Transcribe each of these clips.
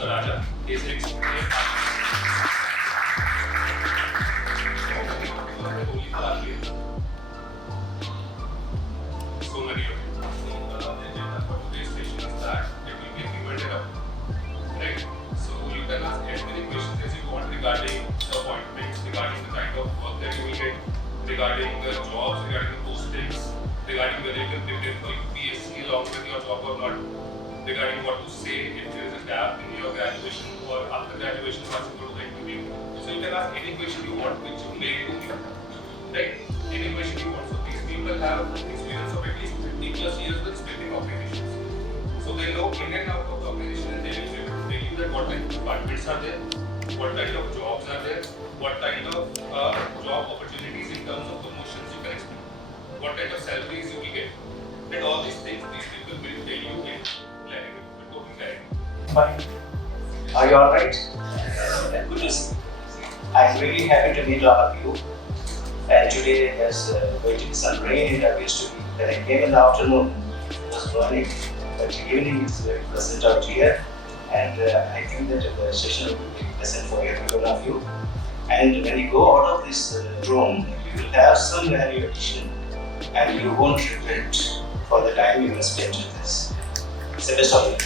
Mr. Raja. He is extremely so many of you. The agenda for today's session is that it will be divided up. Right? So you can ask as many questions as you want regarding the appointments, regarding the kind of work that you will get, regarding the jobs, regarding the postings, regarding whether you can prepare for UPSC along with your job or not, regarding what to say if there is a gap in your graduation or after graduation once you go to the interview. So you can ask any question you want which you may to me. Right? Any question you want. So these people have experience of at least 50 plus years with splitting organizations. So they know in and out of the organization and they will be able to tell you that what kind of departments are there, what kind of jobs are there, what kind of job opportunities in terms of promotions you can expect, what kind of salaries you will get. And all these things, these people will tell you in clarity, with total clarity. Fine. Are you alright? Good to see you. I'm really happy to meet all of you. And today there's going to be some rain. There used to be. When I came in the afternoon, it was morning, but evening it's very pleasant out here. And I think that the session will be pleasant for every one of you. And when you go out of this room, you will have some value addition and you won't regret for the time you have spent with this. It's the best of it.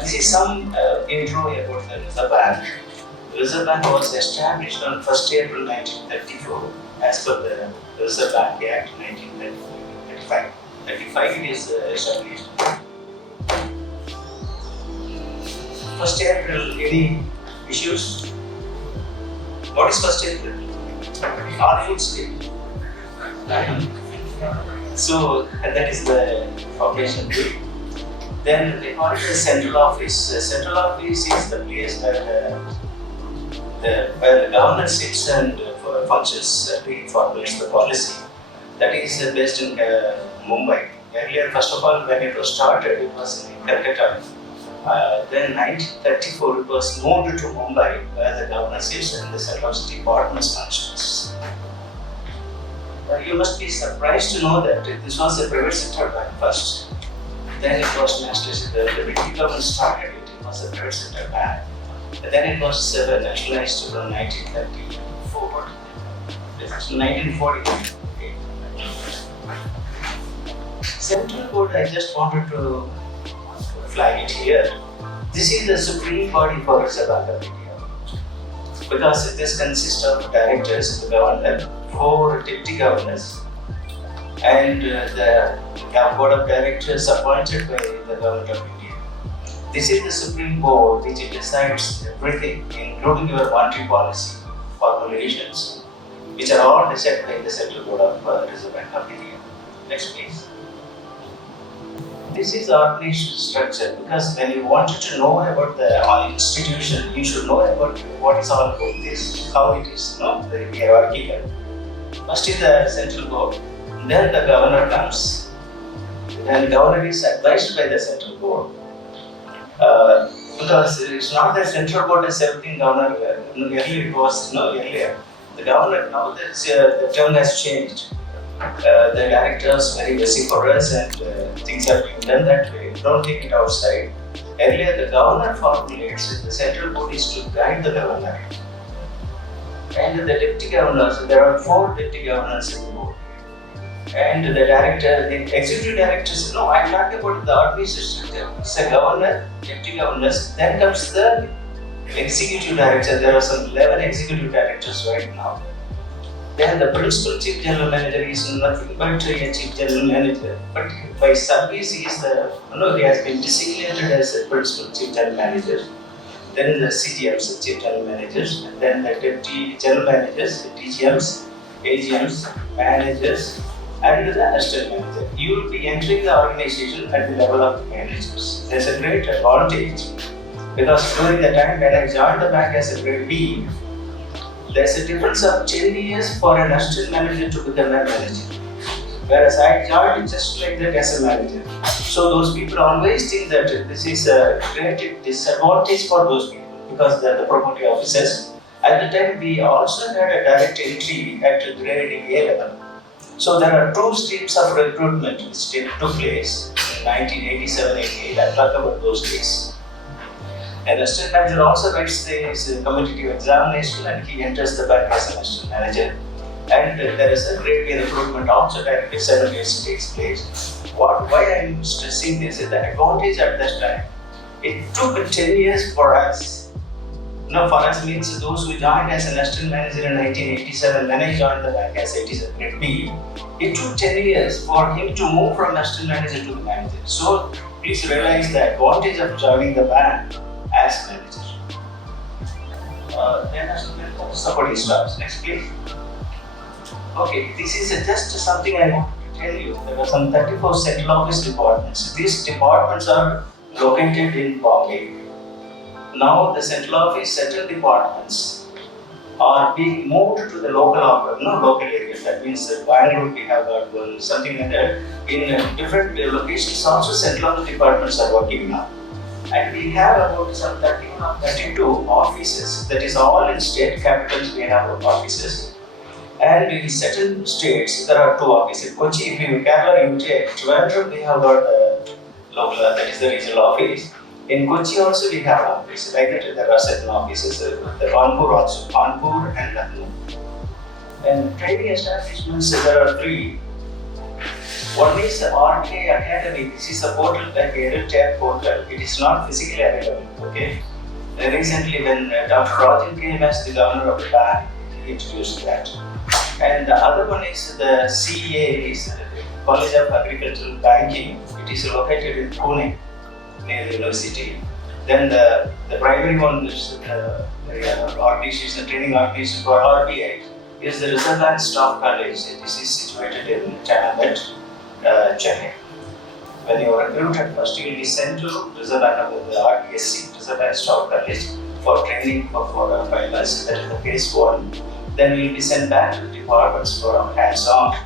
This is some intro about the Reserve Bank. The Reserve Bank was established on 1st April 1934 as per the Reserve Bank Act 1935. 35 it is established. 1st April, any issues? What is 1st April? All foods day. So that is the formation day. Then they call it the central office. Central office is the place that where the government sits and functions and formulates the policy. That is based in Mumbai. Earlier, first of all, when it was started, it was in Calcutta. Then 1934, it was moved to Mumbai, where the government sits and the central departments functions. You must be surprised to know that this was a private sector bank first. Then it was nationalized. The British government started it. It was a private sector bank. Then it was nationalized from 1934 to 1940. Central Board, I just wanted to flag it here. This is the supreme body for Reserve Bank of India. Because this consists of directors, the governor, 4 deputy governors, and the board of directors appointed by the government of India. This is the supreme board which decides everything, including your monetary policy formulations, which are all decided by the Central Board of Reserve Bank of India. Next, please. This is the organization structure because when you wanted to know about the institution, you should know about what is all about this, how it is, the hierarchical. First is the Central Board, then the governor comes, and the governor is advised by the Central Board. Because it's not the Central Board is everything governor, earlier it was, earlier. The governor, now the term has changed. The directors very busy for us and things have been done that way. Don't take it outside. Earlier the governor formulates, the Central Board is to guide the governor. And the deputy governors, there are 4 deputy governors in the board. And the director, the executive directors, I'm talking about the organization. It's a governor, deputy governors, then comes the executive director. There are some 11 executive directors right now. Then the principal chief general manager is nothing but a chief general manager. But by service he is he has been designated as a principal chief general manager. Then the CGMs, chief general managers, and then the deputy general managers, the DGMs, AGMs, managers, and the assistant manager. You will be entering the organization at the level of managers. There's a great advantage because during the time when I joined the bank as a grade B, there's a difference of 10 years for an assistant manager to become a manager. Whereas I joined just like that as a manager. So those people always think that this is a great disadvantage for those people because they're the promoting officers. At the time we also had a direct entry at grade A level. So there are 2 streams of recruitment which took place in 1987-88. I'll talk about those days. An assistant manager also writes his competitive examination and he enters the bank as an assistant manager. And there is a grade B recruitment also directly 7 years takes place. Why I am stressing this is the advantage at that time. It took 10 years for us. For us means those who joined as an assistant manager in 1987, when I joined the bank as grade B, it took 10 years for him to move from assistant manager to the manager. So please realize the advantage of joining the bank as manager. Then assistant manager supporting staffs. Next please. Okay, this is just something I want to tell you. There are some 34 central office departments. These departments are located in Bombay. Now the central office, certain departments are being moved to the local areas. That means Bangalore we have got one, something like that. In different locations also central office departments are working now. And we have about some 31 or 32 offices. That is all in state capitals we have offices. And in certain states there are 2 offices. Kochi, if you Kerala, you take Trivandrum, we have got local, that is the regional office. In Kochi also we have offices, like that there are certain offices, the Kanpur also, Kanpur and Lucknow. And training establishments, there are 3. One is the RBI Academy. This is a portal like EduTap portal. It is not physically available, okay? Recently when Dr. Rajan came as the governor of the bank, he introduced that. And the other one is the CA, is the College of Agricultural Banking. It is located in Pune, near the university. Then the primary one is organization, training organization for RBI is the Reserve Bank Staff College. This is situated in Chanabat, Chennai. When you are recruited, first you will be sent to Reserve Bank of the RBSC, Reserve Bank Staff College, for training for 5 months. That is the phase 1. Then you will be sent back to the departments for hands-on.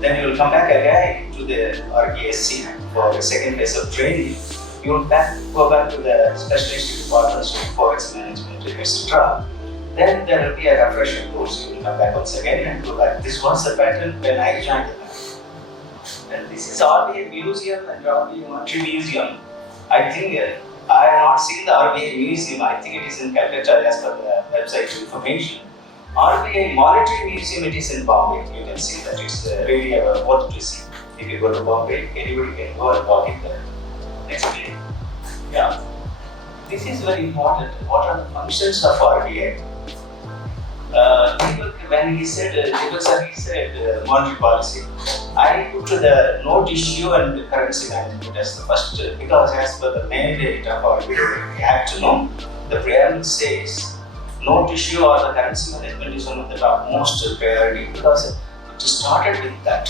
Then you will come back again to the RBSC for the second phase of training. You will go back to the specialist departments for forex management, etc. Then there will be a refresher course. You will come back once again and go back. This was the pattern when I joined the bank. And this is RBI Museum and RBI Monetary Museum. I think I have not seen the RBI Museum. I think it is in Calcutta as per the website information. RBI Monetary Museum, it is in Bombay. You can see that it's really worth to see. If you go to Bombay, anybody can go and walk in there. Next please. Yeah. This is very important. What are the functions of RBI? When he said, he said monetary policy, I put the note issue and currency management as the first, because as per the mandate of RBI, we have to know, the preamble says, note issue or the currency management is one of the topmost priority, because it started with that.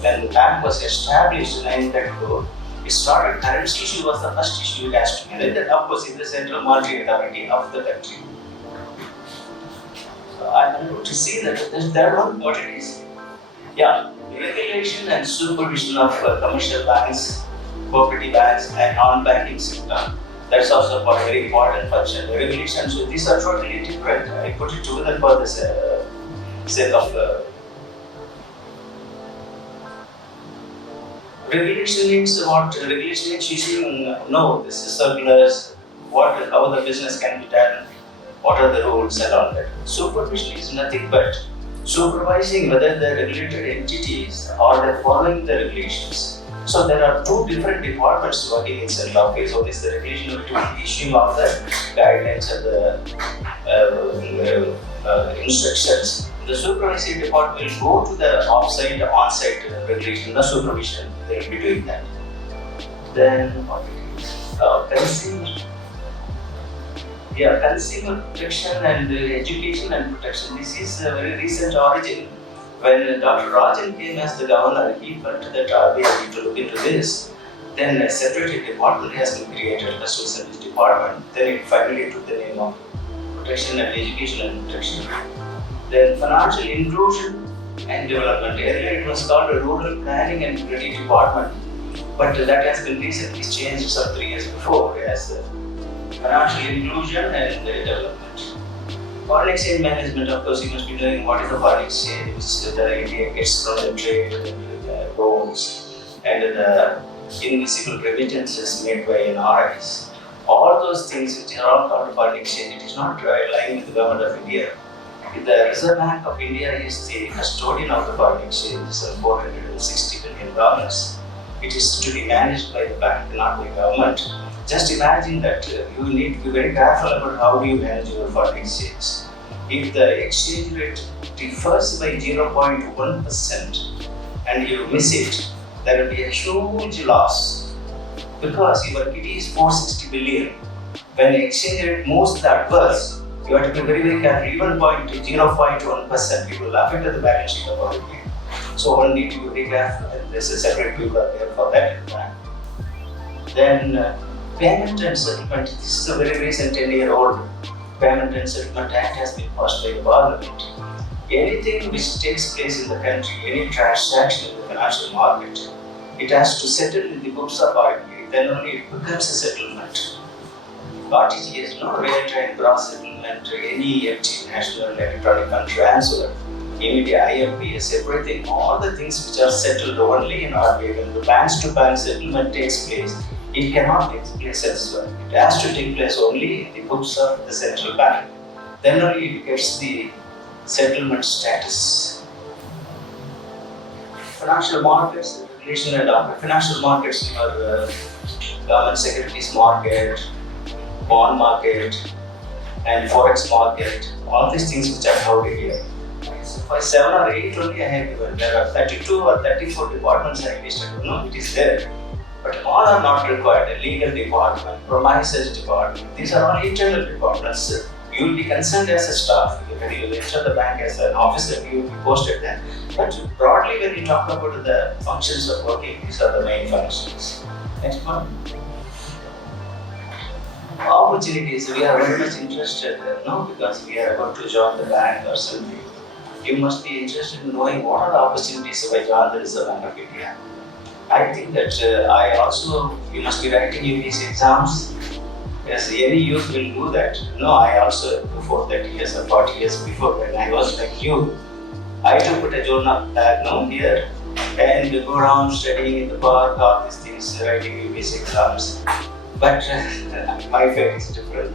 When the bank was established in 1934, it started, currency issue was the first issue it has to manage. Then of course, in the central monetary authority of the country. So I'm able to see that that one what it is. Yeah, regulation and supervision of commercial banks, cooperative banks, and non-banking sector. That's also a very important function. The regulation, so these are totally different. I put it together for the sake of regulation means what? Regulation means you know this is circulars, how the business can be done, what are the rules and all that. Supervision is nothing but supervising whether the regulated entities are following the regulations. So there are 2 different departments working in central office. One is the regulation of issuing of the guidelines and the instructions. The supervisory department will go to the on-site regulation, the supervision. They will be doing that. Then what it is? Consumer. Yeah, consumer protection and education and protection. This is a very recent origin. When Dr. Rajan came as the governor, he felt that RBI need to look into this. Then a separate department has been created, Customer Service Department. Then it finally took the name of Protection and Education and Protection. Then Financial Inclusion and Development. Earlier it was called the Rural Planning and Credit Department, but that has been recently changed some 3 years before as Financial Inclusion and Development. Foreign exchange management, of course, you must be knowing what is the foreign exchange, which the India gets from the trade, loans, and the invisible remittances made by NRIs. All those things which are all called foreign exchange, it is not lying with the government of India. The Reserve Bank of India is the custodian of the foreign exchange, so $460 billion. It is to be managed by the bank, not by government. Just imagine that you need to be very careful about how do you manage your foreign exchange. If the exchange rate differs by 0.1% and you miss it, there will be a huge loss because your kitty is 460 billion. When the exchange rate moves the adverse, you have to be very, very careful. Even 0.1%, it will affect the balance sheet of RBI. So one need to be very careful, and there's a separate people are there for that. Then payment and settlement. This is a very recent 10-year-old Payment and Settlement Act has been passed by the Parliament. Anything which takes place in the country, any transaction in the financial market, it has to settle in the books of RBI. Then only it becomes a settlement. RTGS, no real-time gross settlement, any FT, national electronic fund transfer, immediate IFPS, everything, all the things which are settled only in RBI. When the bank-to-bank settlement takes place, it cannot take place elsewhere. It has to take place only in the books of the central bank. Then only it gets the settlement status. Financial markets, regulation and financial markets are government securities market, bond market, and forex market, all these things which are covered here. So for 7 or 8 only I have given. There are 32 or 34 departments I listed. No, it is there. But all are not required. The legal department, premises department, these are all internal departments. You will be concerned as a staff. When you enter the bank as an officer, you will be posted there. But broadly, when you talk about the functions of working, these are the main functions. Next one. Opportunities, we are very much interested, because we are about to join the bank or something. You must be interested in knowing what are the opportunities if I join the Reserve Bank of India. I think that you must be writing UPSC exams. Yes, any youth will do that. No, I also, before 30 years or 40 years before, when I was like you, I took put a journal bag here and go around studying in the park, all these things, writing UPSC exams. But my fate is different.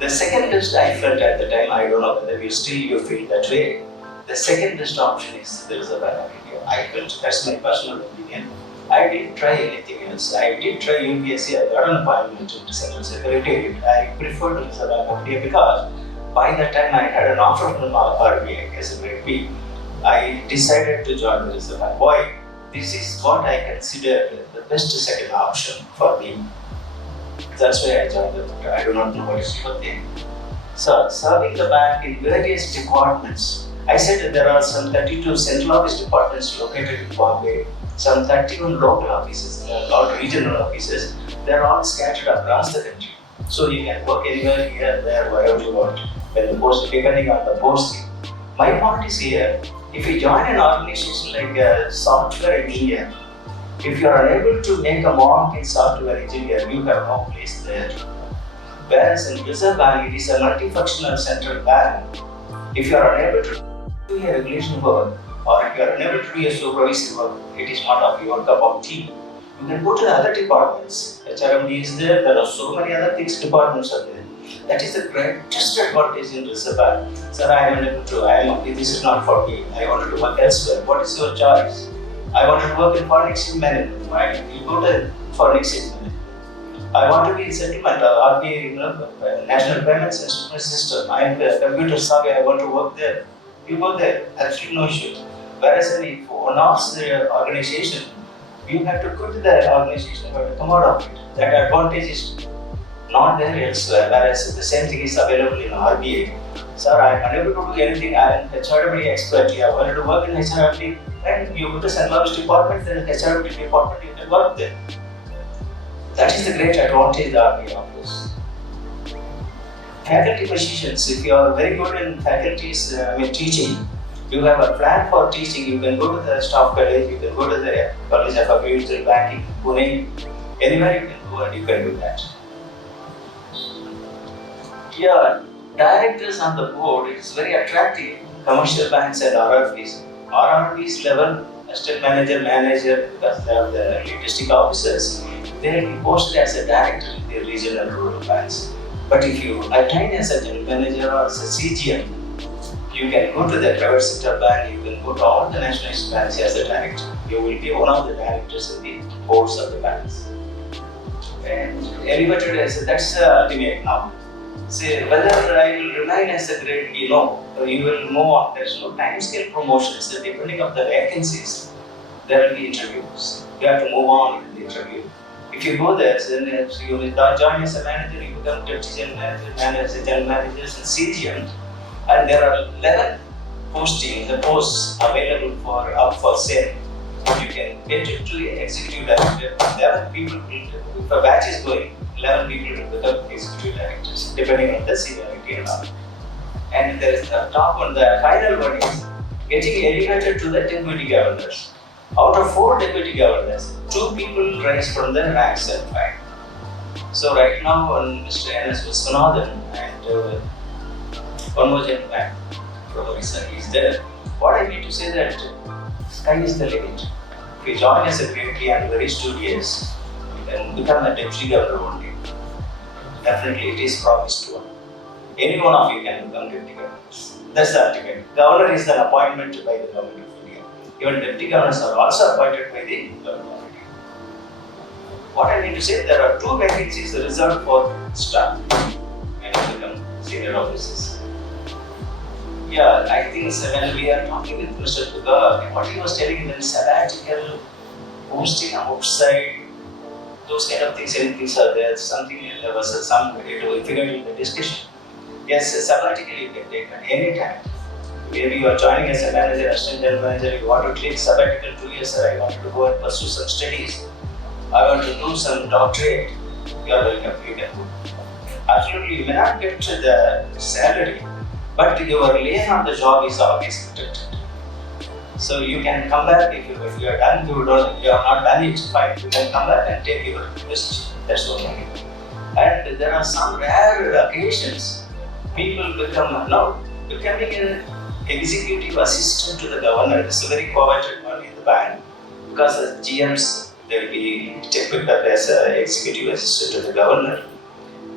The second best I felt at the time, I don't know whether you feel that way. The second best option is the Reserve Bank of India. I felt, that's my personal opinion. I didn't try anything else. I did try UPSC. I got an appointment to Central Secretariat. I preferred the Reserve Bank of India because by that time I had an offer from RBI as a grade B. I decided to join the Reserve Bank. Why? This is what I consider the best second option for me. That's why I joined the bank. I do not know what is your thing. So, serving the bank in various departments. I said that there are some 32 central office departments located in Bombay, some 31 local offices, they are called regional offices. They are all scattered across the country. So you can work anywhere, here, there, wherever you want, depending on the posting. My point is here, if you join an organization like a software engineer, if you are unable to make a mark in software engineer, you have no place there. Whereas in Reserve Bank, it is a multifunctional central bank. If you are unable to do a regulation work, or if you are unable to do a supervisory work, it is not of your cup of tea. You can go to the other departments. HRMD is there are so many other things departments are there. That is the greatest advantage in Reserve Bank. Sir, I am unable to, this is not for me. I wanted to work elsewhere. What is your choice? I wanted to work in foreign exchange management. Why? You go to foreign exchange management. I want to be in settlement, RBI, National Payments and Settlement System. I am a computer savvy, I want to work there. You go there, absolutely no issue. Whereas if one of the organization, you have to quit the organization, you have to come out of it. That advantage is not there elsewhere, whereas the same thing is available in RBI. Sir, I am unable to do anything, I am HRD expert, I wanted to work in HRD, and you go to Central Office Department, then HRD department, you can work there. That is the great advantage the RBI offers. Faculty positions, if you are very good in faculties, teaching, you have a plan for teaching, you can go to the staff college, you can go to the College of Agricultural Banking, Pune, anywhere you can go and you can do that. Yeah, directors on the board, it is very attractive. Commercial banks and RRBs. RRBs level, assistant manager, because they are the district officers. they will be posted as a director in the regional rural banks. But if you attain as a general manager or as a CGM, you can go to the private sector bank, you can go to all the nationalized banks as a director. You will be one of the directors in the boards of the banks. And elevated as that's the ultimate now. Say whether I will remain as a grade B, no, you will move on. There's no time scale promotions. So depending on the vacancies, there will be interviews. You have to move on in the interview. If you go there, then if you will join as a manager, you become deputy general manager, general managers, and CGM. And there are 11 postings, the posts available for up for sale. You can get it to the executive director. 11 people will, if a batch is going, 11 people will become executive directors, depending on the seniority and all. And there is the top one, the final one is getting elevated to the deputy governors. Out of 4 deputy governors, 2 people rise from the ranks and file. So right now, Mr. N.S. Viswanathan and one more gentleman from Orissa is there. What I need to say that sky is the limit. If you join as a grade B and very studious, you can become a deputy governor one day. Definitely, it is promised to one. Any one of you can become deputy governors. That's the ultimate. Governor is an appointment by the government of India. Even deputy governors are also appointed by the government of India. What I need to say, there are 2 vacancies reserved for staff and become senior officers. Yeah, I think when we are talking with Mr. Duga, what he was telling in sabbatical, posting outside, those kind of things, anything are there, something, there was some figure in the discussion. Yes, sabbatical you can take at any time. Maybe you are joining as a manager, assistant general manager, you want to take sabbatical 2 years, sir, I want to go and pursue some studies. I want to do some doctorate. You are welcome, you can do. Absolutely, you may not get the salary, but your lane on the job is always protected. So you can come back if you are done, you have not done it, fine. You can come back and take your best. That's what I mean. And there are some rare occasions people become now becoming an executive assistant to the governor. It's a very coveted one in the bank because as GMs they will be picked up as an executive assistant to the governor.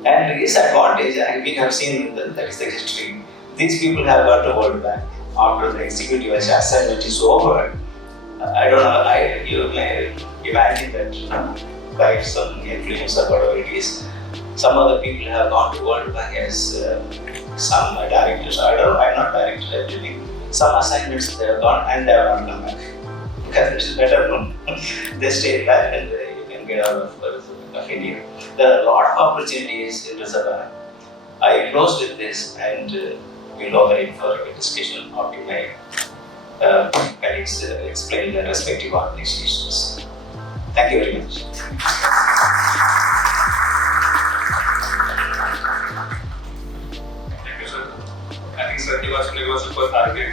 And his advantage, and we have seen that is the history. These people have got to World Bank after the executive assignment is over. I don't know, you may imagine that by some influence or whatever it is, some other people have gone to World Bank as some directors. I don't know, I'm not director actually. Some assignments they have gone and they have not come back. Because it is better known. They stay back and you can get out of India. There are a lot of opportunities in Reserve Bank. I close with this and we'll open it for a discussion after my colleagues explain the respective organizations. Thank you very much. Thank you, sir. I think sir was super targeted.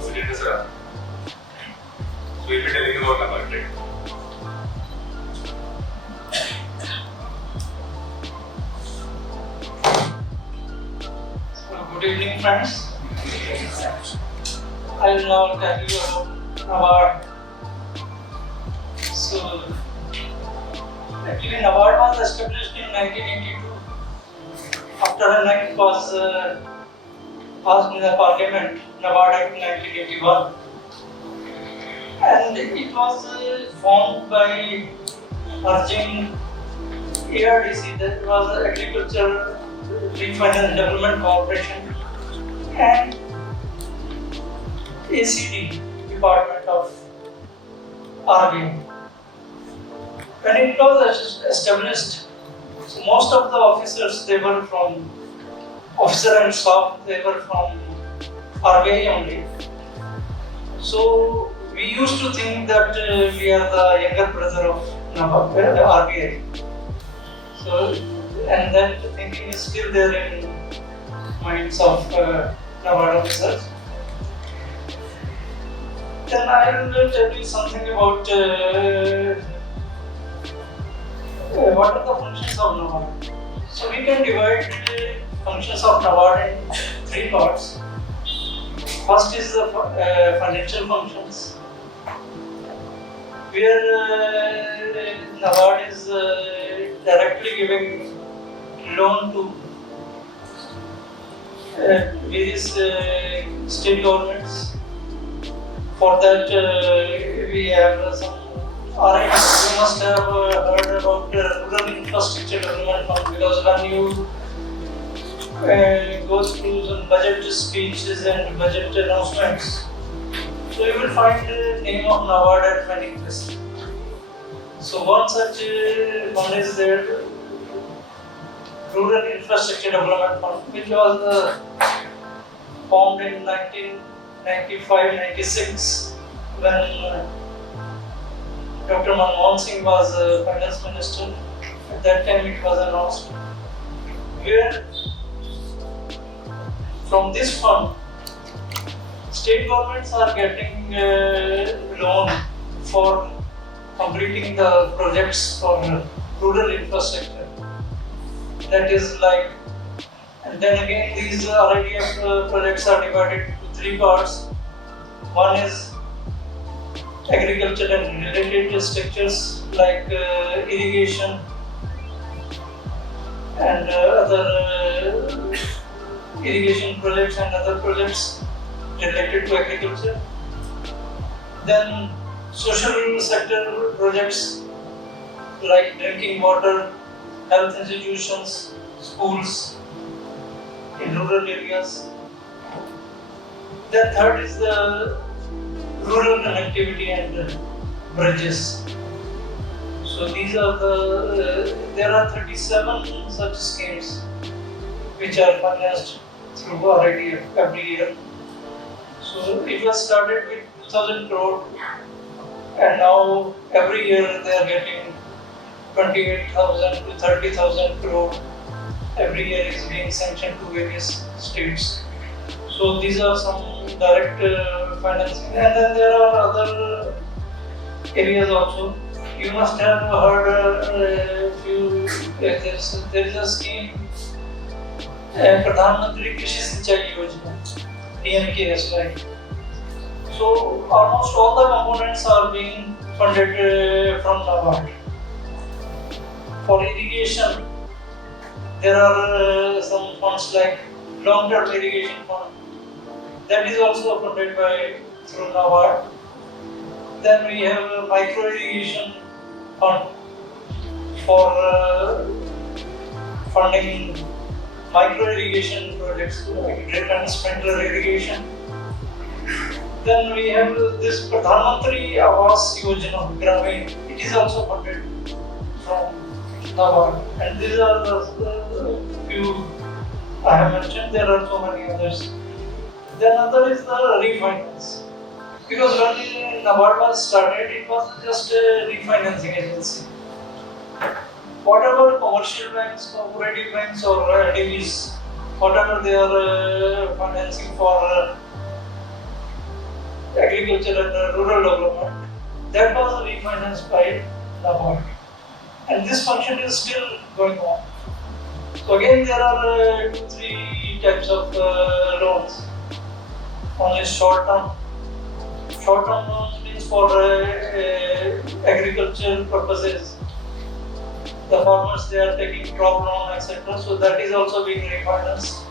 So did this, sir. So we'll be telling you about NABARD, right? Good evening, friends. I will now tell you about NABARD. So, actually, NABARD was established in 1982 after an act was passed in the Parliament, NABARD Act 1981, and it was formed by merging ARDC, that was Agriculture Refinance and Development Corporation, and ACD, Department of RBI. When it was established, so most of the officers, they were from officer and staff, they were from RBI only. So we used to think that we are the younger brother of the RBI. So, and that thinking is still there in minds of NABARD officers. Then I will tell you something about what are the functions of NABARD. So we can divide functions of NABARD in 3 parts. First is the financial functions. where NABARD is directly giving loan to various state governments. For that, we have some RIT. You must have heard about rural infrastructure development fund, because when you go through some budget speeches and budget announcements, so you will find the name of NABARD at many places. So one such fund is there, Rural Infrastructure Development Fund, which was formed in 1995-96 when Dr. Manmohan Singh was finance minister. At that time it was announced, where from this fund state governments are getting loan for completing the projects for rural infrastructure. That is like, and then again these RIDF projects are divided into three parts. One is agriculture and related structures like irrigation and other irrigation projects and other projects related to agriculture. Then social sector projects like drinking water, health institutions, schools in rural areas. Then third is the rural connectivity and bridges. So these are there are 37 such schemes which are financed through RIDF every year. So it was started with 2000 crore, and now every year they are getting 28,000 to 30,000 crore. Every year is being sanctioned to various states. So these are some direct financing, and then there are other areas also. You must have heard there is a scheme, Pradhan Mantri Krishi Sinchai Yojana, PMKSY. So almost all the components are being funded from NABARD. For irrigation, there are some funds like long-term irrigation fund. That is also funded through NABARD. Then we have a micro irrigation fund for funding micro irrigation projects like drip and sprinkler irrigation. Then we have this Pradhan Mantri Awas Yojana Gramin. It is also funded from NABARD, and these are the few I have mentioned. There are so many others. Then other is the refinance, because when NABARD was started, it was just a refinancing agency. Whatever commercial banks, cooperative banks, or NDBs, whatever they are financing for agriculture and rural development, that was refinanced by NABARD. And this function is still going on. So again, there are three types of loans. One is short-term. Short-term loans means for agricultural purposes. The farmers, they are taking crop loan, etc. So that is also being refinanced,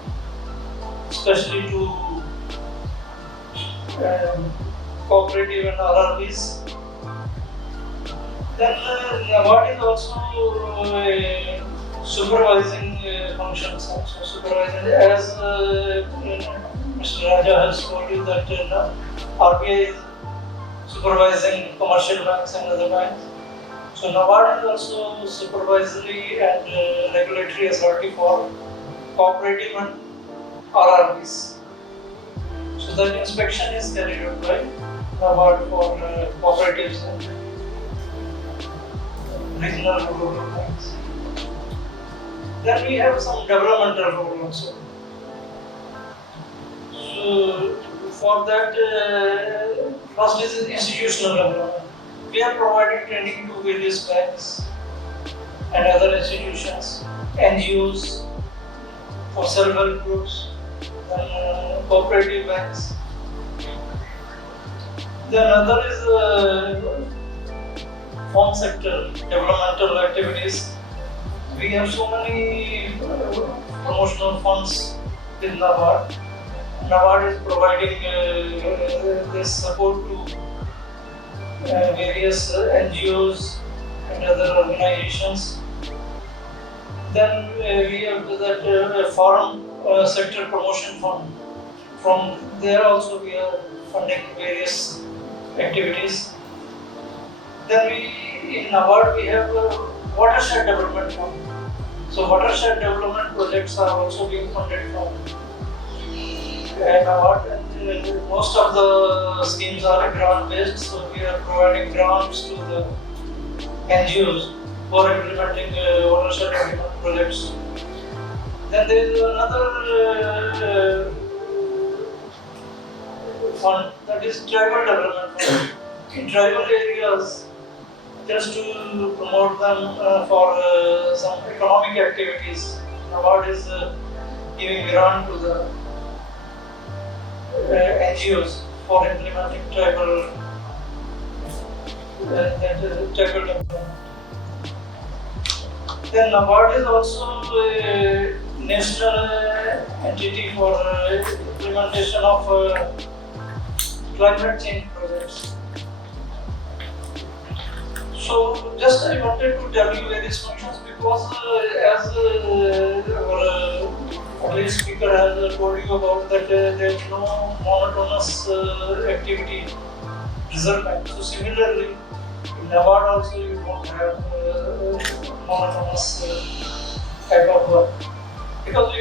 especially to cooperative and RRBs. Then NABARD is also supervising functions, also supervising, as Mr. Raja has told you that RBI is supervising commercial banks and other banks. So NABARD is also supervisory and regulatory authority for cooperative and RRBs. So that inspection is carried out by NABARD for cooperatives and regional rural banks. Then we have some developmental role also. So for that, first is institutional development. We are providing training to various banks and other institutions, NGOs, for self-help groups, then cooperative banks. Then other is farm sector developmental activities. We have so many promotional funds with NABARD. NABARD is providing this support to various NGOs and other organizations. Then we have that farm sector promotion fund. From there also we are funding various activities. Then in NABARD we have a watershed development fund. So watershed development projects are also being funded from NABARD, and most of the schemes are grant based. So we are providing grants to the NGOs for implementing watershed development projects. Then there is another fund, that is tribal development fund. In tribal areas, just to promote them for some economic activities, NABARD is giving grant to the NGOs for implementing tribal development. Then NABARD is also a national entity for implementation of climate change projects. So just I wanted to tell you various functions because as our earlier speaker has told you about that there is no monotonous activity result bank. So similarly, in NABARD also you don't have monotonous type of work. Because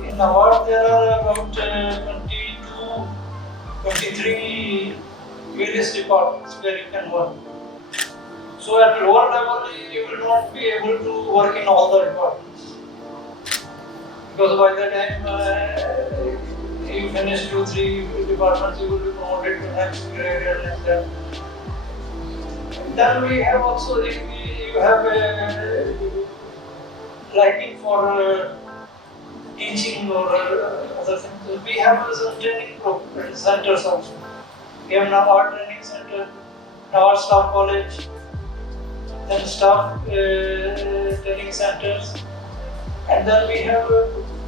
in NABARD there are about 22, 23 various departments where you can work. So at lower level you will not be able to work in all the departments. Because by the time you finish 2-3 departments, you will be promoted to next grade and then we have also, if you have a liking for teaching or other things, we have some training centers also. We have NABARD training center, NABARD staff college, then staff training centers, and then we have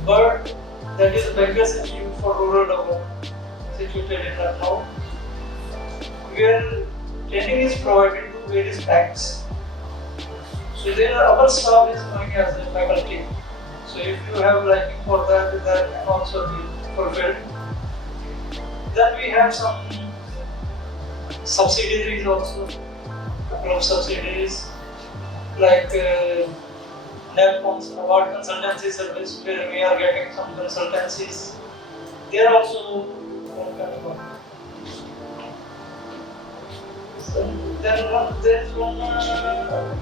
BIRD, that is Bankers Institute for Rural Development, situated in Lucknow, where training is provided to various banks. So there our staff is going as a faculty. So if you have liking for that, that can also be fulfilled. Then we have some subsidiaries also, couple of subsidiaries like NABARD consultancy service, where we are getting some consultancies. They are also one kind of work.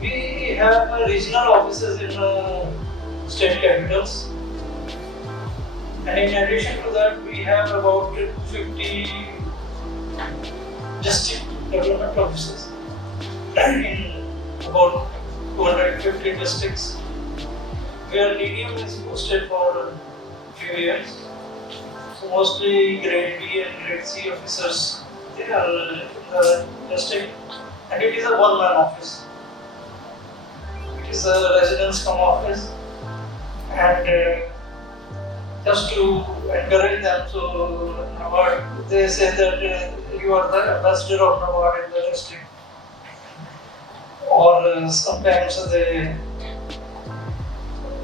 We have regional offices in state capitals, and in addition to that, we have about 50 district development offices in about 250 districts, where medium is posted for a few years. So mostly grade B and grade C officers, they are in the district, and it is a one-man office. It is a residence come office, and just to encourage them, so NABARD, they say that you are the ambassador of NABARD in the district, or sometimes they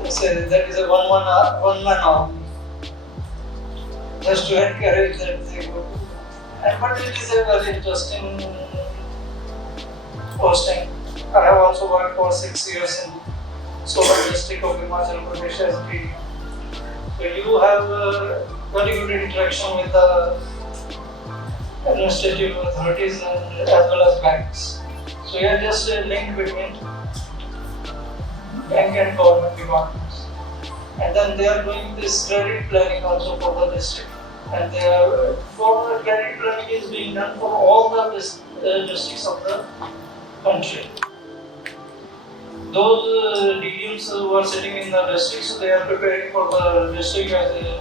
say that is a one-man army, just to encourage that they go. But it is a very interesting posting. I have also worked for 6 years in Solar district of Himachal Pradesh as PD. So you have very good interaction with the administrative authorities and as well as banks. So you are just a link between bank and government departments. And then they are doing this credit planning also for the district. And they are, for credit planning is being done for all the districts of the country. Those DDMs who are sitting in the districts, they are preparing for the district as a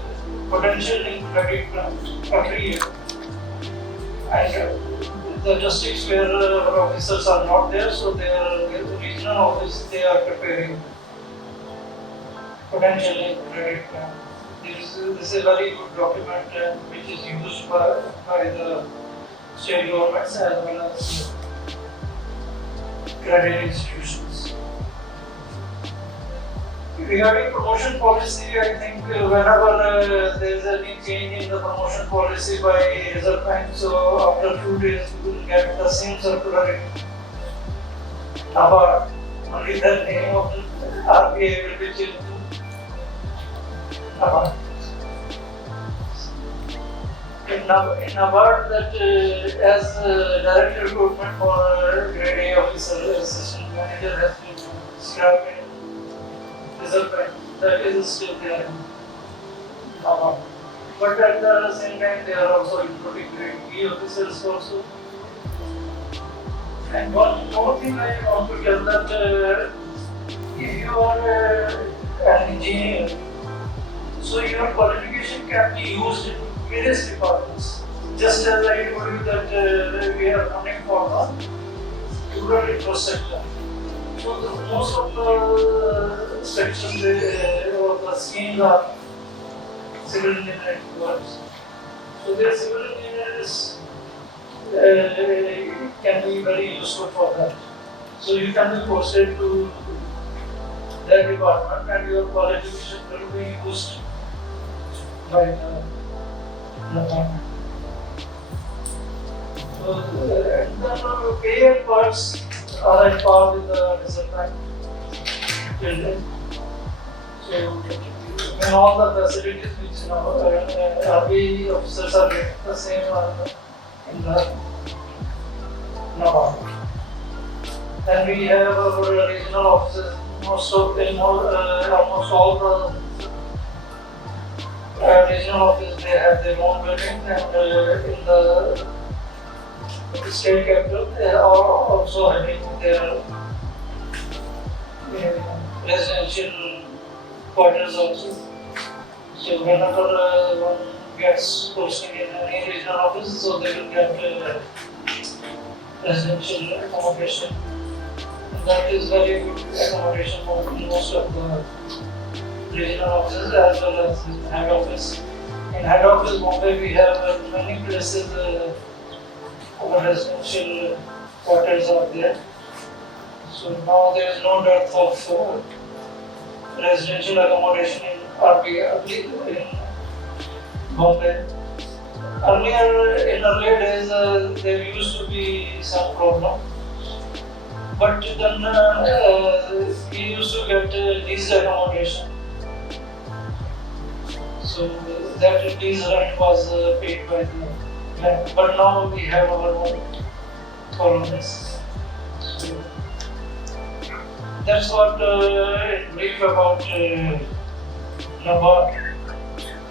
potential credit plan every year. And the districts where our officers are not there, so their regional office they are preparing potentially credit plan. This is a very good document which is used by the state governments as well as credit institutions. Regarding promotion policy, I think whenever there is any change in the promotion policy by Reserve Bank, so after 2 days we will get the same circular in NABARD. Only the name of the RBI will be changed to NABARD. In NABARD, that as director recruitment for grade A officer, assistant manager has been scrapped in Reserve Bank. That is still there in NABARD. But at the same time, they are also including grade B officers also. And one more thing I want to tell that if you are an engineer, so your qualification can be used in various departments. Just as I told you that we are running for the rural infrastructure. So most of the sections or the schemes are civil engineering works. So their civil engineers can be very useful for that. So you can be posted to that department and your qualification will be used by the department. So the pay and parts are at par with the Reserve Bank children. So in all the facilities which RBI officers are getting the same in the NABARD. Then we have our regional offices. Almost all the regional offices they have their own building, and in the state capital they are also having their residential quarters also. So whenever one gets posting in any regional office, so they will get residential accommodation. That is very good accommodation for most of the regional offices as well as head office. In head office Bombay we have many places our residential quarters are there. So now there is no dearth of residential accommodation in RBI in Bombay. In earlier days there used to be some problem. But then we used to get leased accommodation. So that lease rent was paid by the bank. But now we have our own colonies. So that's what in brief about NABARD.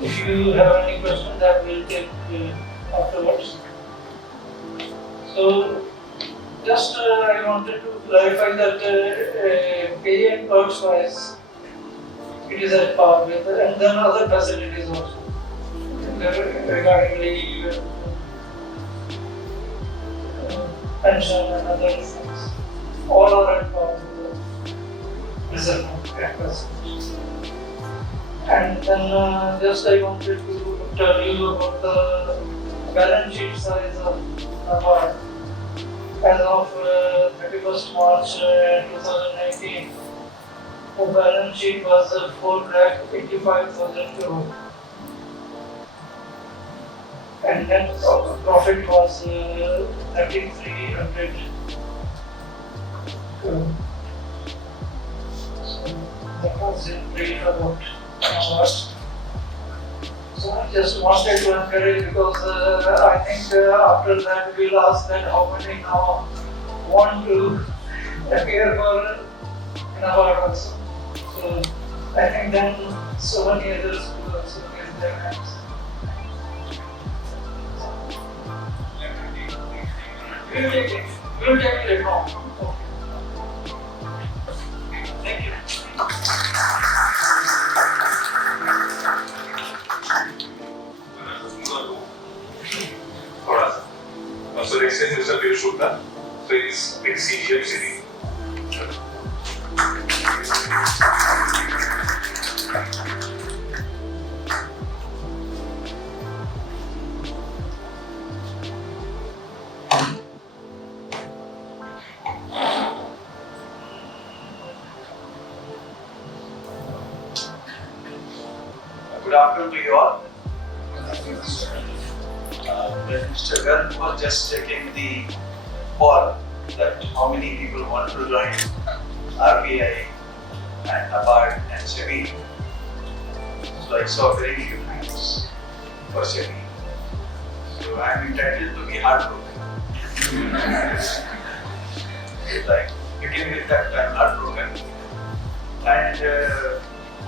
If you have any question, that will take afterwards. So just I wanted to clarify that pay and perks wise, it is at par with, and then other facilities also regarding leave, pension and other things. All are at par with the Reserve Bank facilities. And then just I wanted to tell you about the balance sheet size of NABARD. As of 31st March 2019, the balance sheet was 4,85,000 crore, and net profit was 3,300 crore. So that was in brief about NABARD. So I just wanted to encourage because I think after that we'll ask that how many now want to appear for NABARD also. So I think then so many others will also raise their hands. We'll take it later on. Okay. Thank you. So next thing, Mr. should the phrase big serious city. Good afternoon to you all. Mr. Garg was just checking the poll that how many people want to join RBI and NABARD and SEBI. So I saw very few hands for SEBI. So I am entitled to be heartbroken. Like begin with that I'm heartbroken. And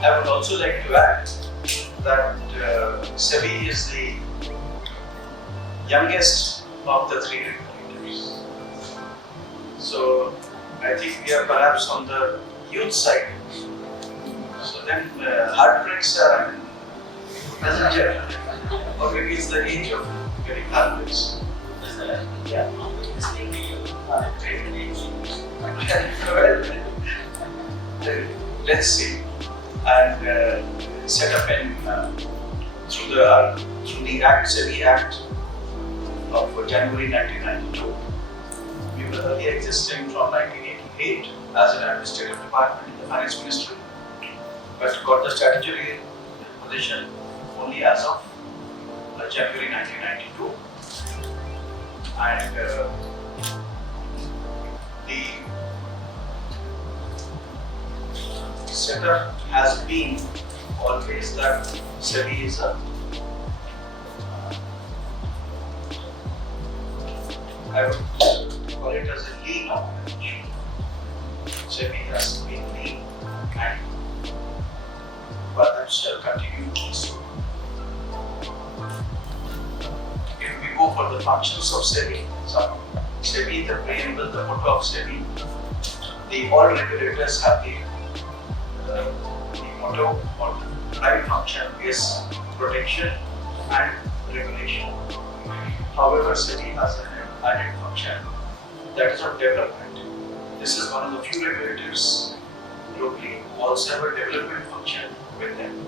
I would also like to add that SEBI is the youngest of the three regulators. So I think we are perhaps on the youth side. So then heartbreaks are messenger, or maybe it's the age of getting heartbreaks. Yeah. Well, let's see. And set up in through the Act, SEBI Act of January 1992. We were earlier existing from 1988 as an administrative department in the Finance Ministry, but got the statutory position only as of January 1992. And the setup has been always that SEBI is I would call it as a lean organization. SEBI has been lean and perhaps shall continue to do so. If we go for the functions of SEBI, SEBI, the preamble, the motto of SEBI, all regulators have the motto or right function is protection and regulation. However, SEBI has an added function that is of development. This is one of the few regulators globally who also have a development function with them.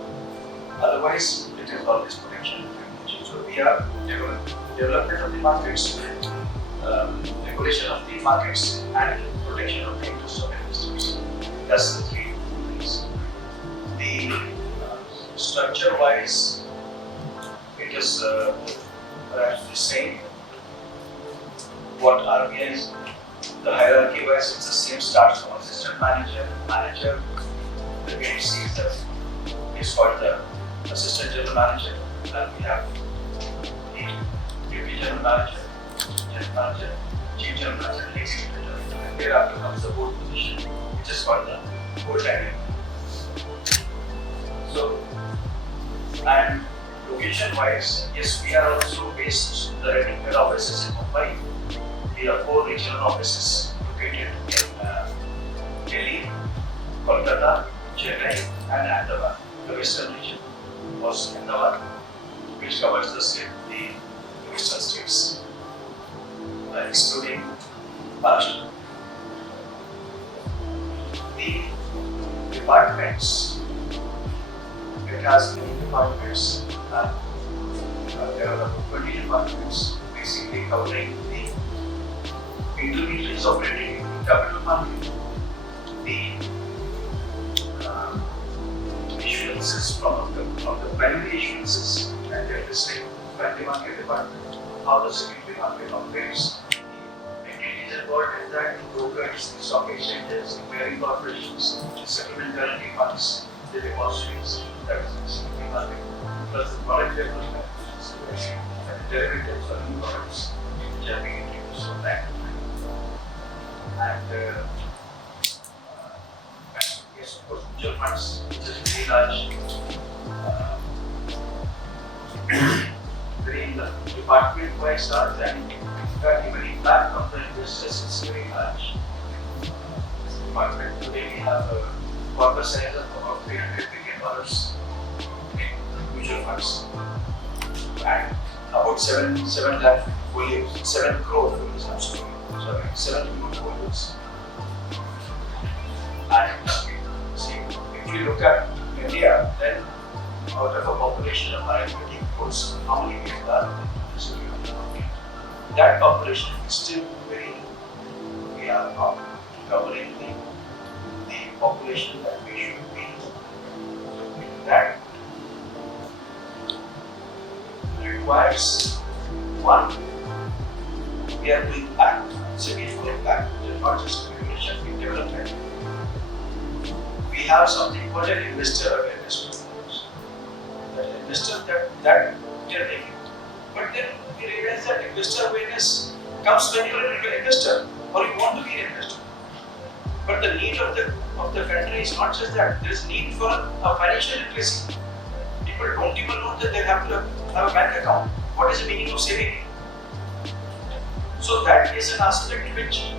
Otherwise, it is always protection and regulation. So we are development of the markets, regulation of the markets, and protection of the interest of investors. That's the three things. The structure-wise, it is perhaps the same. What RBI is, the hierarchy-wise, it's the same. Starts from assistant manager. The BDC is called the assistant general manager. Then we have the deputy general manager, chief general manager, lead secretary, and thereafter comes the board position, which is called the board dynamic. So, and location-wise, yes, we are also based. The head office is in Mumbai. We have 4 regional offices located in Delhi, Kolkata, Chennai, and Ahmedabad. The western region was Ahmedabad, which covers the western states, excluding Maharashtra. The departments, it has many departments. There are 20 departments basically covering the intermediaries operating in the capital market, the issuances from the primary issuances, and there is a primary market department, how the secondary market operates, the entities involved in that, the brokers, the stock exchanges, the clearing corporations, the settlement guarantee funds, the depositories, that is the secondary market, plus the product development, and the derivatives or new products which are being introduced from that. And yes, of course, mutual funds, which is very large, very department-wise large, and in fact, even impact on the investors is very large. Department today we have a corpus size of about $300 billion in mutual funds, and about 7 crore folios, I'm sorry. serving 7 million voters. And see, if you look at India, then out of a population of 120 crores, how many people are in the city of India? That population is still very, we are not covering the population that we should be. That requires one, we are doing back, cities going back, not just regulation, we development. We have something called an investor awareness programs. That investor that generally, but then we realize that investor awareness comes when you are an investor or you want to be an investor. But the need of the country is not just that. There is need for a financial literacy. People don't even know that they have to have a bank account. What is the meaning of saving? So that is an aspect which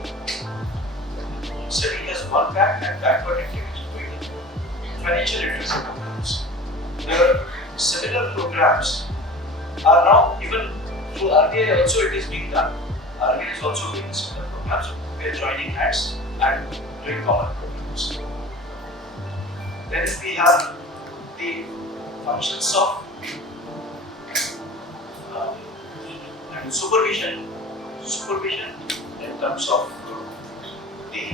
SEBI has one back and backward integration. Financial literacy programs. There are similar programs are now even through RBI also it is being done. RBI is also doing similar programs. We are joining hands and doing common programs. Then we have the functions of and supervision in terms of the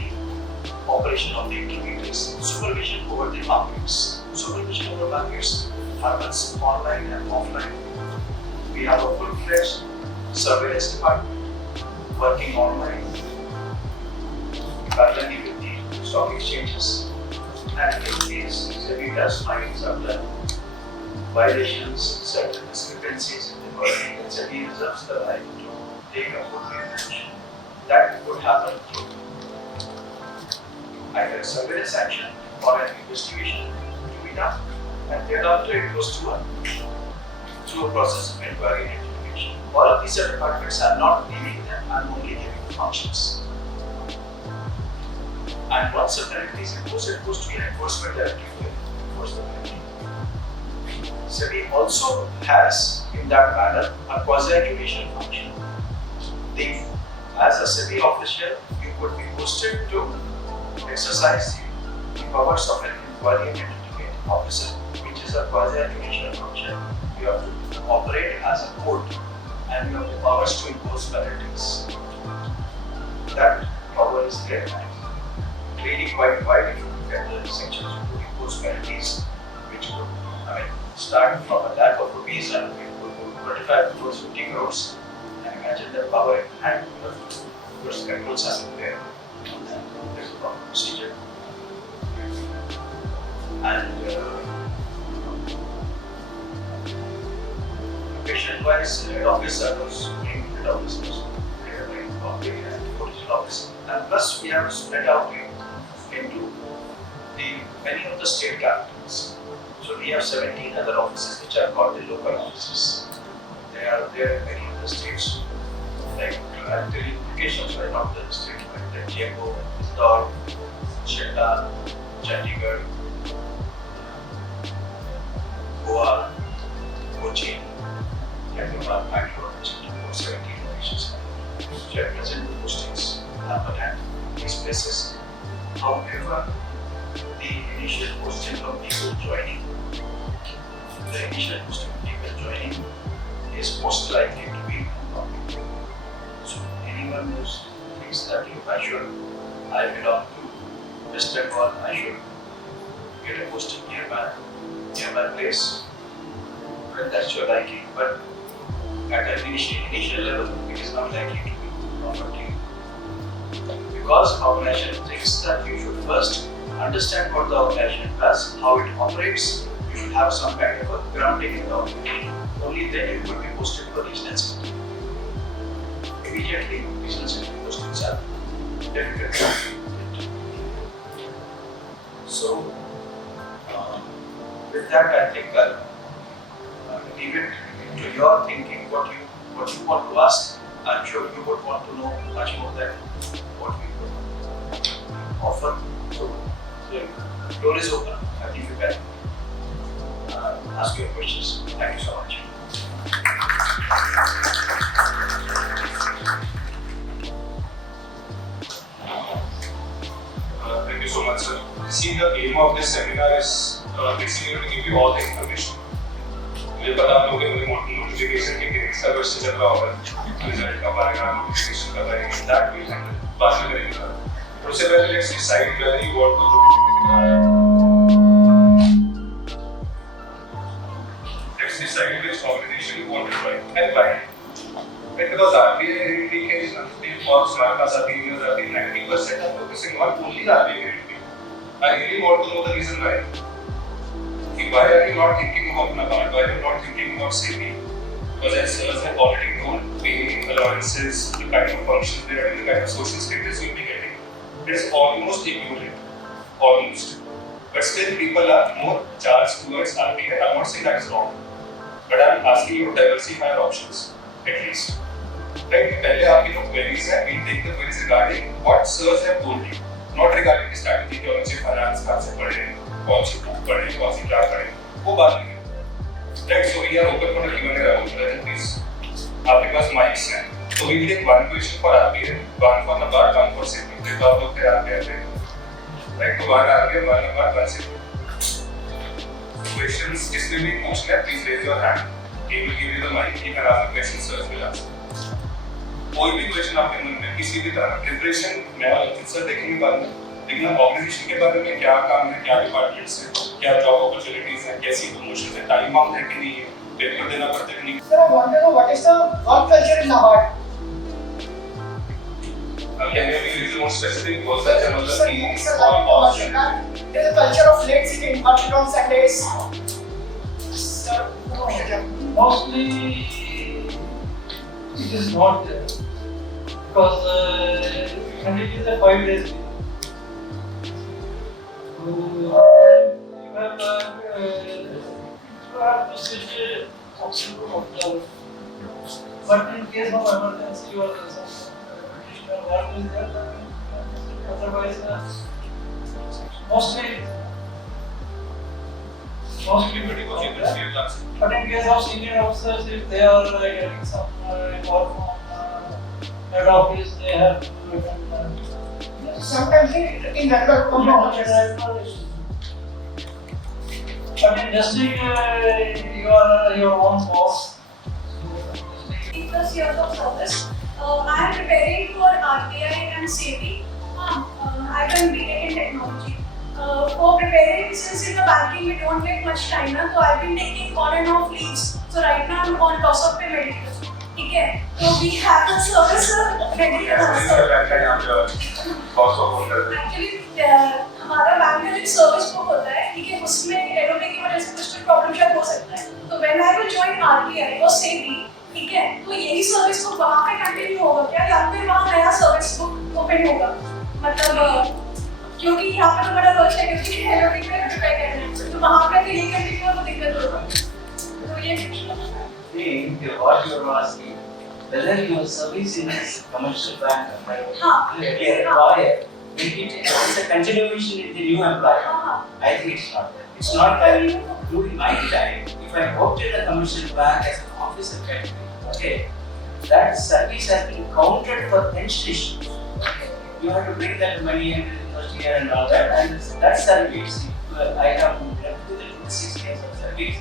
operation of the intermediaries, supervision over the markets. Supervision over markets happens online and offline. We have a full-fledged surveillance department working online, parallelly with the stock exchanges. And in case SEBI does find certain violations, certain discrepancies in the work, then SEBI reserves the right to take a full action. That could happen through either surveillance action or an investigation to be done, and thereafter it goes to a process of inquiry and investigation. All of these departments are not leaving them, I'm only giving functions. And once a penalty is imposed, it goes to an enforcement directive to enforce the penalty. SEBI also has, in that manner, a quasi-judicial function. As a SEBI official, you could be posted to exercise the powers of an inquiry and investigating officer, which is a quasi-judicial function. You have to operate as a court and you have the powers to impose penalties. That power is there. Really quite wide if you look at the sections, you could impose penalties which could start from a lakh of rupees and it could go to 25 crores, 50 crores. And imagine that power in hand, because controls are there. There's a proper procedure. And patient-wise, head officer, those main head officers, they are very public and original officer. And plus, we have spread out into many of the state capitals. So we have 17 other offices which are called the local offices. They are there in many of the states. Like I'll tell you locations right now the state, like Jaipur, Indore, Shetta, Chandigarh, Goa, Cochin, Hyderabad, Bangalore, which are 17 locations which represent the postings happen at these places. However, the initial posting of people joining, is most likely to be public. So anyone who thinks that if I belong to West Bengal, I should get a posting near my place. Well, that's your liking, but at an initial level, it is not likely to be offered to you. Because organization thinks that you should first understand what the organization does, how it operates. You should have some kind of a grounding in the organization. Only then you could be posted for regional city. Immediately, regional city postings are difficult. So, with that, I think I'll leave it to your thinking what you want to ask. I'm sure you would want to know much more than what we could offer. So the floor is open. I think you can ask your questions. Thank you so much. so much, sir. See, the aim of this seminar is basically to give you all the information. मुझे पता आप लोगों के notification के किस तरह से चल रहा होगा, रिजल्ट कब आएगा, नोटिफिकेशन कब आएगा, that will handle. बाद में करेंगे. तो उससे पहले let's decide whether you want to do. Let's decide which organization you want to join and why. Because RBI grade is nothing for smart class opinions. 90% are focusing on only RBI grade. I really want to know the reason why. Why are you not thinking about NABARD? Why are you not thinking about SEBI? Because as sirs have already told, pay allowances, the kind of functions they are doing, the kind of social status you will be getting, it is almost equivalent. Almost. But still people are more charged towards RBI. I am not saying that is wrong. But I am asking you to diversify your options, at least. Right? पहले आपकी जो queries हैं, we take the queries regarding what sirs have told you, not regarding the strategy कि कौन सी finance कहाँ से पढ़े, कौन सी book पढ़े, कौन सी क्या पढ़े, वो बात नहीं है. Right? So we are open for the Q&A round. Please, आपके पास mics हैं. So we will take one question for RBI, one for NABARD, one for SEBI. देखो आप लोग तैयार हैं. Right? तो one RBI, one NABARD, one SEBI. Questions जिसने भी पूछना है, please raise your hand. He will give you the mic. You can ask the question, sirs will answer. कोई भी क्वेश्चन आपके मन में किसी भी तरह प्रिपरेशन मैं और अंकित सर देखेंगे बाद में, लेकिन ऑर्गेनाइजेशन के बारे में क्या काम है, क्या डिपार्टमेंट्स हैं, क्या जॉब अपॉर्चुनिटीज हैं, कैसी प्रमोशन है, टाइम बाउंड है कि नहीं है, पेपर देना पड़ता है कि नहीं. Sir, I want to know what is the work culture in NABARD? Can you be a little more specific? Was that Sir, another there is a culture of late sitting, working on Sundays. Sir, Mostly it is not there because and it is a 5 days. You have to sit observe. But in case of emergency or some additional work is there, otherwise mostly everybody was able to see your class? but in case of senior officers, if they are getting some call from head office, they have to attend. sometimes in regular office. But in district, you are your own boss. 3+ years of service. I am preparing for RBI and SEBI. I can BTech in technology. For preparing, since in the banking we don't get much time, so I've been taking on and off leaves. So right now I'm on loss of pay medical. Okay, so we have the service medical. Actually, हमारा bank में एक service book होता है, ठीक है, उसमें Adobe की वजह से कुछ प्रॉब्लम शायद हो सकता है. तो when I will join RBI और SEBI, ठीक है, तो यही सर्विस बुक वहाँ पे कंटिन्यू होगा क्या, या फिर वहाँ नया सर्विस बुक ओपन होगा? मतलब क्योंकि यहाँ पे तो बड़ा रोच है क्योंकि एडोबी पे प्रिपेयर करना है, तो वहाँ पे तो ये कंटिन्यू तो दिक्कत होगा. तो ये what you are asking, whether your service in a commercial bank or private employer, it's a continuation in the new employer. I think it's not that. It's not that during my time, if I worked in a commercial bank as an officer category, okay, that service has been counted for pension issues. You have to bring that money into the first year and all that, and that service, I have within 6 years of service.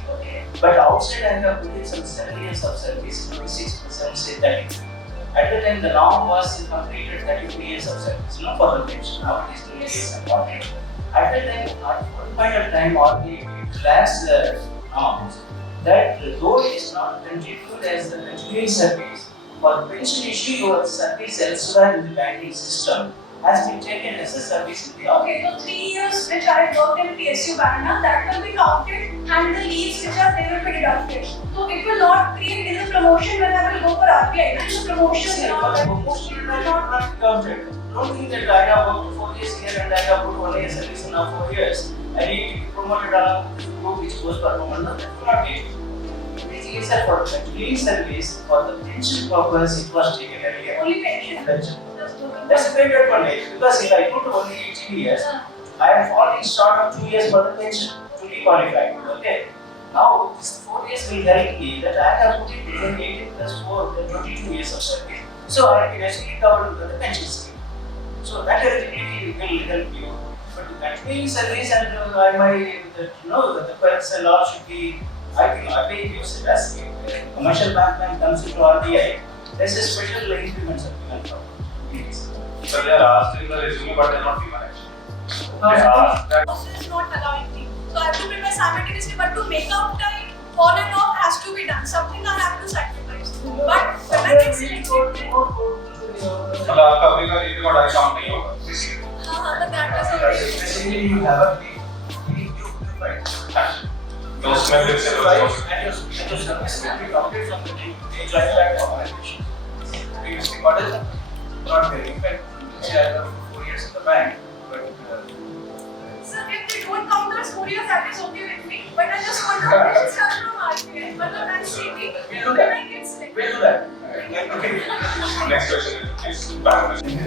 But outside, I have within some 7 years of service, 26%, say 30. At the time, the norm was completed 33 years of service, not for the pension. Now it is 20 years of contract. At the time, at one point of time, RBI relaxed the norms that though it is not continued as the continuing service, for pension issue, your service elsewhere in the banking system has been taken as a service in the okay, so 3 years which I worked in PSU bank, that will be counted, and the leaves which are they will be deducted. So it will not create in the promotion when I will go for RBI. And the promotion and all that. Promotion will not be counted. Don't think that I have worked 4 years here and I have put 1 year service now 4 years. I need to be promoted along with the group which goes performance. No, that will not be. It is for continuing service for the pension purpose. It was taken earlier. Only pension. Pension. That's a very one age because if I put only 18 years, I am falling short of 2 years for the pension to be qualified. Okay. Now this 4 years will help me that I have put in 18 plus 4, 22 years of service. So I can actually cover the pension scheme. So that eligibility will help you. But to continue service and the person law should be, I think RBI gives it as commercial bank comes into RBI, there's a special increments are given for it. So they are asked in the resume, but they are not given actually. They asked that. Also is not allowing me. So I have to prepare simultaneously, but to make out time on and off has to be done. Something I have to sacrifice. But when I get selected, मतलब आपका अभी का एक बड़ा काम नहीं होगा किसी हाँ, but that is a Basically, you have a big group, right? तो उसमें फिर से And your service will be counted from the day join back organization. Previously, what is it? Not very. In fact, I have 4 years in the bank, but So if they don't count those 4 years, that is okay with me. But I just want to start from RBI. But when I see me, we'll do when that. I get selected. We'll do that. Okay. next question is please.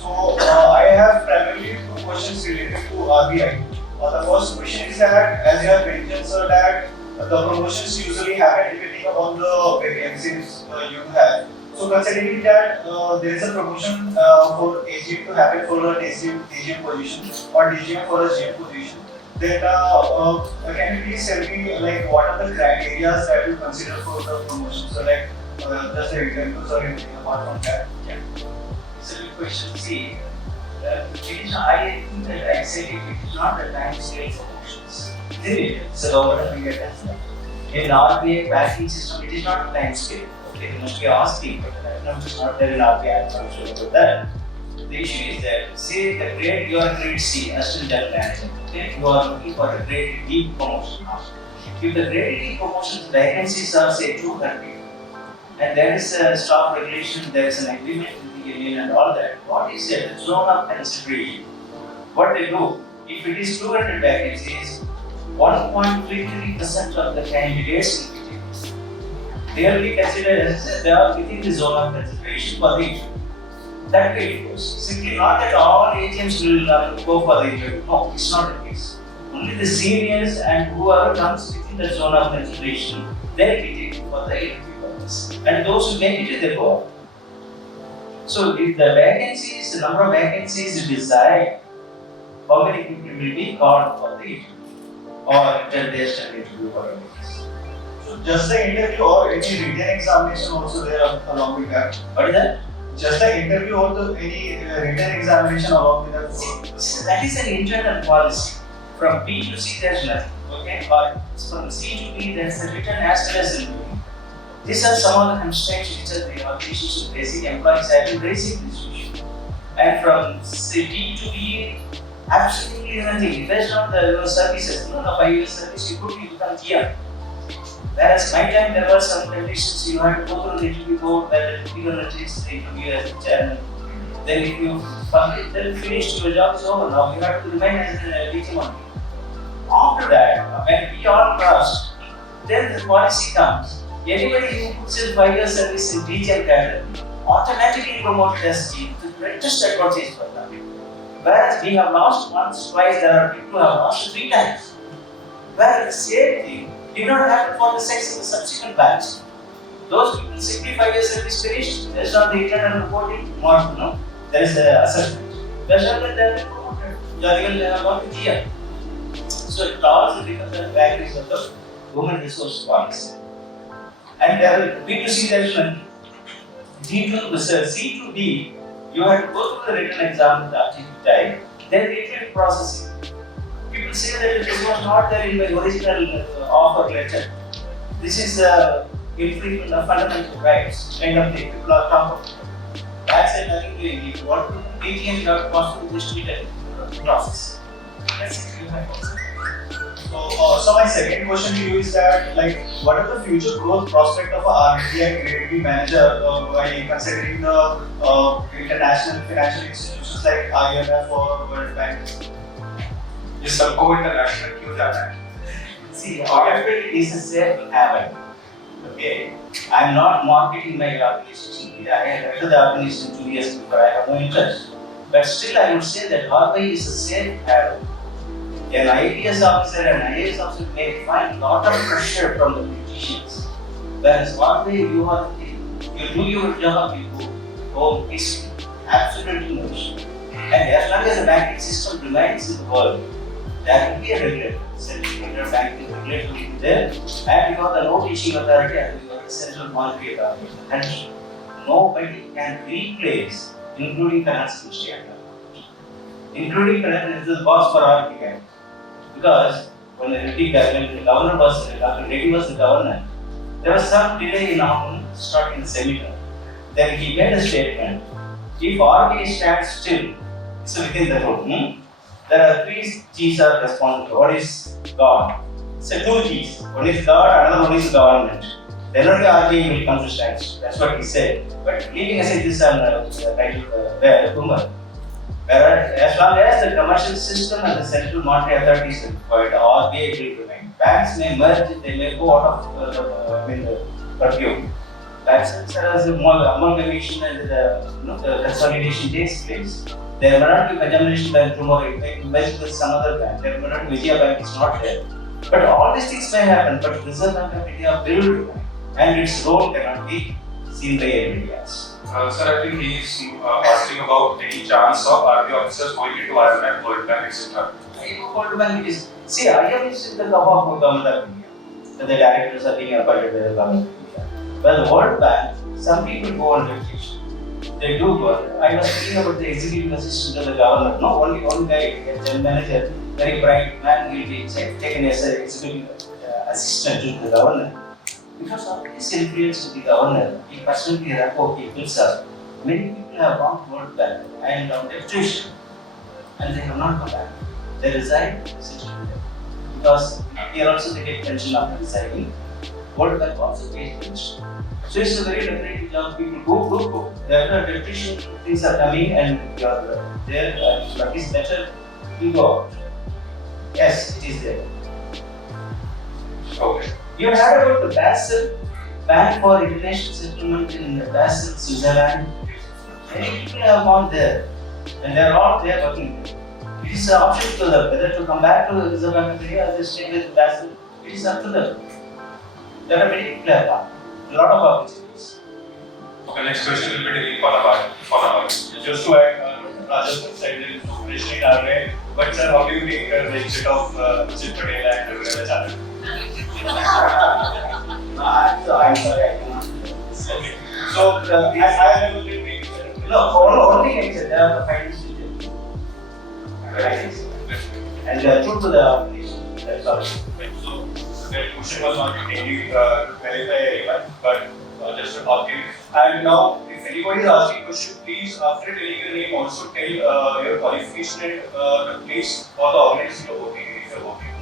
So I have primarily two questions related to RBI. The first question is that, as you have mentioned, sir, that the promotions usually happen depending upon the vacancies you have. So considering that there is a promotion for AGM to happen for an AGM position or DGM for a GM position, then can you please tell me like what are the criteria that you consider for the promotion? So like just the interviews or anything apart from that? Yeah. It's a good question. See, it is not, I think that I said it is not the time scale promotions. It's a government we get in RBI banking system, it is not a time scale. Okay, you must be asking, but it is not there in RBI. I'm not sure about that. The issue is that, say the grade, you are grade C, assistant general manager. Okay, you are looking for a grade D promotion now. If the grade D promotions vacancies are say 200, and there is a staff regulation, there is an agreement with the union and all that, what is the zone of consideration? What they do, if it is 200 vacancies, 1.33% of the candidates will be taken. They will be considered as they are within the zone of consideration for the interview. That way it goes. Simply not that all agents will go for the interview. No, it's not the case. Only the seniors and whoever comes within the zone of consideration, they will be taken for the interview. And those who make it, they go up. So if the vacancies, the number of vacancies decide how many people will be called for the interview or test and interview or anything. So just the interview or any written examination also there along with that? What is that? Just the interview or any written examination along with that? So that is an internal policy. From B to C there is nothing. Okay? But from C to B there is a written as well as a written. These are some of the constraints which are the obligations of basic employees have been raising this issue. And from D to E, absolutely nothing. Based on your services, 5 years service, you could become GM. Whereas my time there were some conditions you had to go through the interview board, where you will register the interview as a chairman. Then if you finished, your job is over. Now you have to remain as a DGM only. After that, when we all crossed, then the policy comes. Anybody who puts in 5 years service in DGM cadre automatically promoted as chief. The greatest advantage for them. Whereas we have lost once, twice, there are people who have lost 3 times. Whereas the same thing did not happen for the sex in the subsequent batch. Those people simply 5 years service finished, based on the internal reporting, there is an assessment. Based on that, they are promoted. They are given about a year. So it all becomes the vagaries of the human resource policy. And there will B2C judgment, D to C to D, you have to go through the written exam type, then the interview processing. People say that this was not there in my original offer letter. This is infringement of fundamental rights, kind of thing. People are comfortable. That's nothing doing. If you want to do DGM, you have to pass through this process. That's it. So my second question to you is that, like, what are the future growth prospect of a RBI grade B manager by considering the international financial institutions like IMF or World Bank? ये सबको international क्यों जाना है? See, RBI is a safe haven. Okay, I'm not marketing my organization. I have left the organization 2 years before. I have no interest. But still, I would say that RBI is a safe haven. An IAS officer and IAS officer may find a lot of pressure from the politicians. Whereas RBI, you do your job, you go home peacefully. Absolutely no issue. And as long as the banking system remains in the world, there will be a regulator. Central banking regulator will be there, and you are the note issuing authority and you are the central monetary authority. And nobody can replace, including finance ministry. Including finance is the boss for RBI. Because when the governor was, Dr. Reddy was the governor, there was some delay in starting the seminar. Then he made a statement. If RBI stands still, it's within the rule. There are 3 G's are responsible. One is God. So 2 G's. One is God, another one is government. Then only RBI will come to stand still. That's what he said. But leaving aside this title, Kumar. Whereas as long as the commercial system and the central monetary authority is required, RBI will remain. Banks may merge, they may go out of the purview. Banks as amalgamation and the consolidation takes place. There may not be Generation Bank tomorrow, it may merge with some other bank. There may not be Vijaya Bank, is not there. But all these things may happen, but Reserve Bank of India will remain. And its role cannot be seen by anybody else. Sir, I think he is asking about any chance of RBI officers going into IMF, World Bank, etc. World Bank is, see, IMF is in the cup of government of India. The directors are being appointed by the government of India. Well, the World Bank, some people go on vacation. They do go. I was speaking about the executive assistant of the governor. No, only one guy, a general manager, very bright man, will be taken as an executive assistant to the governor. Because of his influence with the governor, he personally rapport, he builds up. Many people have gone to World Bank and on deputation, and they have not come back. They resign, settle there. Because here also they get pension after resigning. World Bank also pays pension. So it's a very lucrative job. People go. There are deputation things are coming, and you are there. But it's better you go out. Yes, it is there. Okay. You heard about the Basel Bank for International Settlement in Basel, Switzerland. Many people have gone there, and they are all there working. It is an option to them whether to come back to the Reserve Bank of India or they stay with Basel. It is up to them. There are many people have gone. A lot of opportunities. Okay, next question will be taken for NABARD. Just to add, Rajan said it is traditionally in RBI, but sir, how do you take the exit of Mr. Patel and Rivera Channel? I'm sorry, I cannot. Okay. So, I will be only exit, there are the financial details. And they are true to the organization. That's all. So, the question was not mainly to verify anyone, but just to ask you. And now, if anybody is asking question, please, after telling your name, also tell your qualification and the place or the organization you're working if you're working.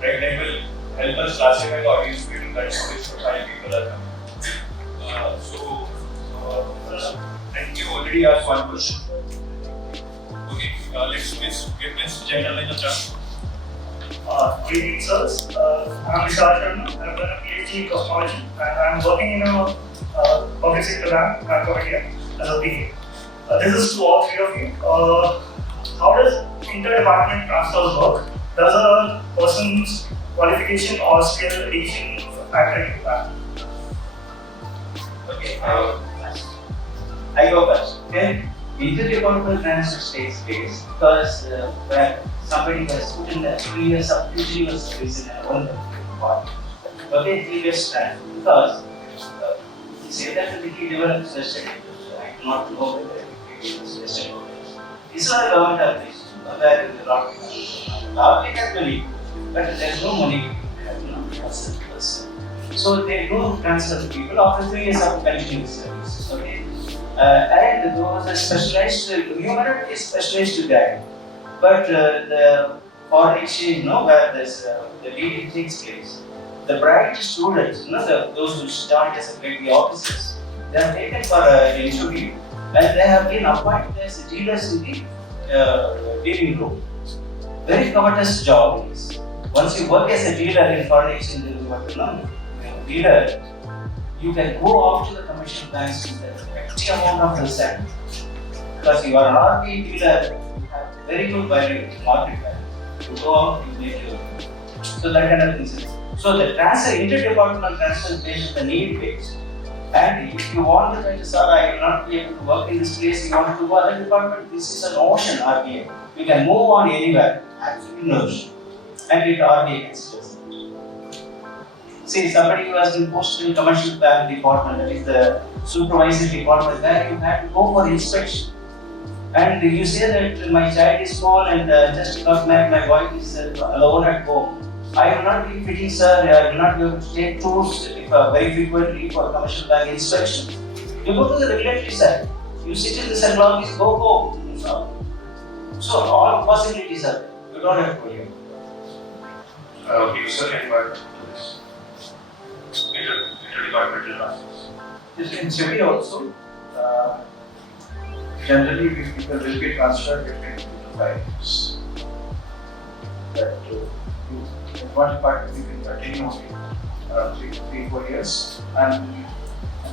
Right? That will help us classify the audience people that which profile people are coming. I think you already asked one question. Okay, let's give Ms. General a chance. Good evening, sirs. I'm Vishal Sharma. I've done a PhD in cosmology and I'm working in a public sector bank of India as a PA. This is to all 3 of you. How does inter-department transfers work? Does a person's qualification or skill addition factor into that? Okay. I go first. Okay. Inter-department transfer takes place because when somebody has put in the 3 years of 2 years service in one department. Okay, 3 years time. Because say that the key develops study. I do not know whether it is study. It's not a government organization. Where there is a lot of money. Public has money, but there is no money. So they do transfer the people after 3 years of continuous service. Okay. And those are specialized, human is specialized guy. But the foreign exchange, where the dealing takes place, the bright students, those who start as a officers, they are taken for an interview and they have been appointed as dealers in the dealing room. Very covetous job is. Once you work as a dealer in foreign exchange, dealer, you can go off to the commercial banks with a hefty amount of result. Because you are an RBI dealer, you have very good value, market value. You go out, you make your. So that kind of things. So the transfer, inter-departmental transfer is based on the need based. And if you want the right, sir, I will not be able to work in this place, you want to go other department, this is an option, RBI. You can move on anywhere, absolutely no issue. And it RBI considers. See, somebody who has been posted in commercial bank department, that is the supervisory department, there you have to go for inspection. And you say that my child is small and just got married, my wife is alone at home. I will not be fitting, sir. I will not be able to take tours very frequently for commercial bank inspection. You go to the regulatory side. You sit in the central office, go home. So all possibilities are there. You don't have to worry. User environment to this. Interdepartmental process. Yes, in SEBI also, generally we people will be transferred between 2 to 5 years. That in one department we can continue only 3-4 years, and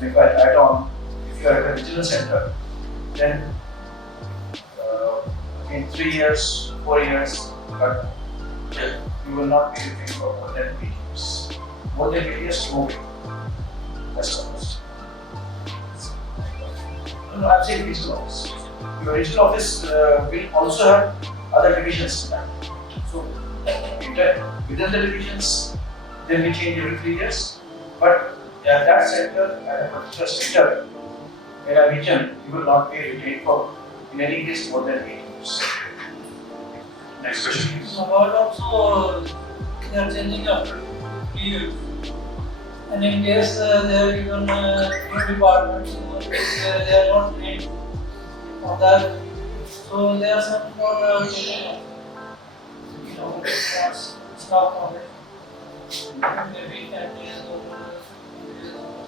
if I add on, if you are at a regional center, then in 3 years, 4 years, but you will not be looking for more than 8 years. More than 8 years, moving. That's the most. No, I'm saying regional office. Your regional office will also have other divisions. So, within the divisions, they may change every 3 years. But that sector, at a particular sector, in a region, you will not be retained for, in any case, more than 8 years. Next question please. NABARD also they are changing after 3 years. And in case they are given new departments, they are not trained on that. So there are some for staff knowledge. Maybe 10 years or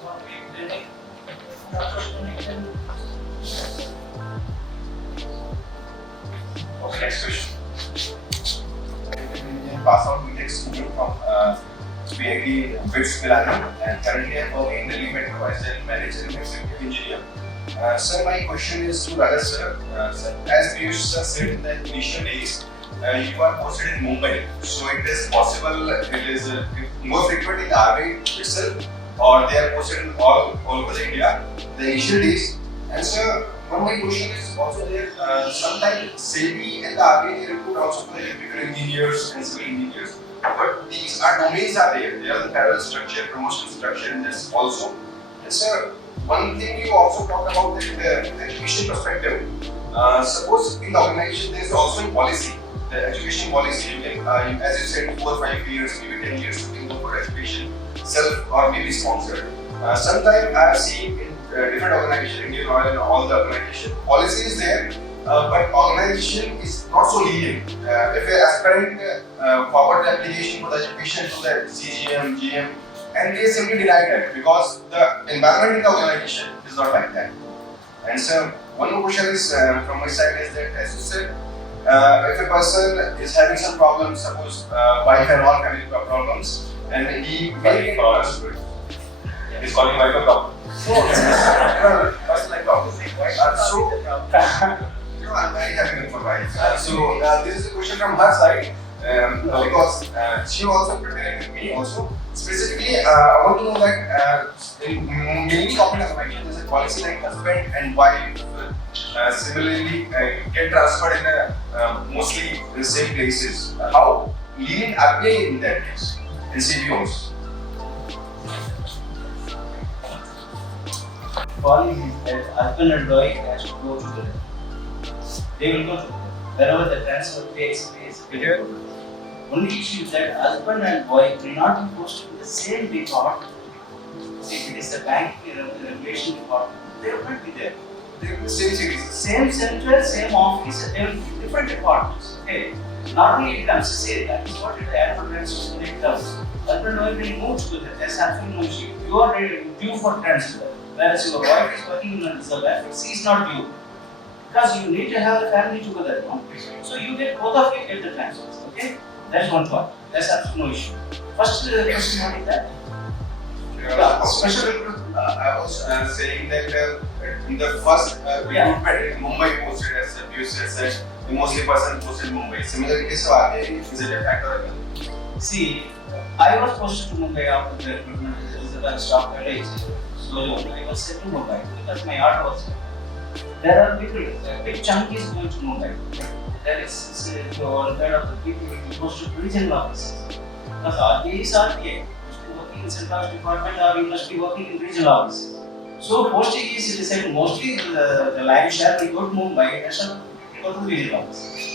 1 week training. After training, then Okay, next question. Pass out BTech student from PIT BITS Pilani, and currently I am working in Delhi Metro as a manager and executive engineer. Sir, my question is to Raja sir. As Piyush sir said in the initial days, you are posted in Mumbai, so it is possible it is more frequent in RBI itself, or they are posted in all over the India. The initial days, and sir, one of my question is also there. Sometimes SEBI and the RBI they recruit also for electrical engineers and civil engineers. But these domains are there. They are the parallel structure, promotion structure in this also. And sir, one thing you also talked about the education perspective. Suppose in the organization there is also a policy, the education policy. You can, as you said, 4 or 5 years, maybe 10 years, you can go for education, self or maybe sponsored. Sometimes I have seen in different organizations, Indian Oil and all the organization, policy is there. But organization is not so lenient. If an aspirant forward the application for the education to the CGM, GM, and they simply deny that because the environment in the organization is not like that. And so, one more question is from my side is that, as you said, if a person is having some problems, suppose wife and all having problems, and he may He's calling wife a problem. personal problem, right? So. I'm very happy with my wife. So this is a question from her side because she also preparing with me also. Specifically, I want to know that in many corporate organizations, there's a policy like husband and wife similarly get transferred in mostly in the same places. How lenient are they in that case in CBOs? Policy is that husband and wife has to go together. They will go together. Wherever the transfer takes place, they will go together. Only issue is that husband and wife will not be posted in the same department. See, if it is a banking regulation department, they will not be there. They will be same cities. Same center, same office, they will be different departments. Okay. Normally it comes to say that is what the annual transfer when it comes. Husband and wife will move together. There's absolutely no issue. You are due for transfer, whereas your wife is working in a reserve bank, she is not due. Because you need to have the family together, no? So you get both of you get the transfers, okay? That's one part. That's absolutely no issue. First question, what is that? Special I was saying that in the first recruitment in Mumbai posted as you said, the mostly person posted in Mumbai. Similarly, case of RBI, is it a factor again? See, I was posted to Mumbai after the recruitment as a staff college. So going on. I was set to Mumbai because my art was there. There are people, a big chunk is going to Mumbai. There is 1/3 of the people who goes to regional offices. Because RBI is RBI. You must be working in central department or you must be working in regional offices. So posting is decided mostly the lion's share will go to Mumbai, rest of it will go to regional offices.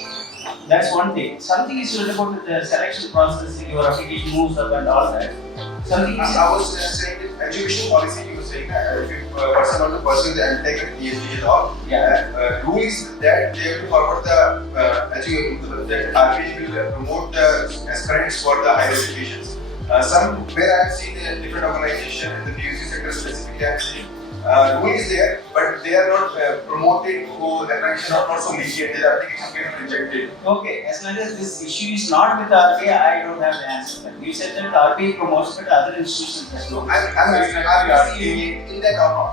That's one thing. Something is about the selection process, your application moves up and all that. Something is. I was saying with education policy, you were saying if a person want to pursue the MTech and PhD and all, rule is that they have to forward that RBI will promote the aspirants for the higher educations. Somewhere I have seen a different organization in the PhD sector specifically, I have seen rule is there, but they are not promoted to the application are not so lenient, their application getting rejected. Okay, as long as this issue is not with RBI, I don't have the answer. You said that RBI promotes, but other institutions does No, not. I'm asking, are you lenient in that or not?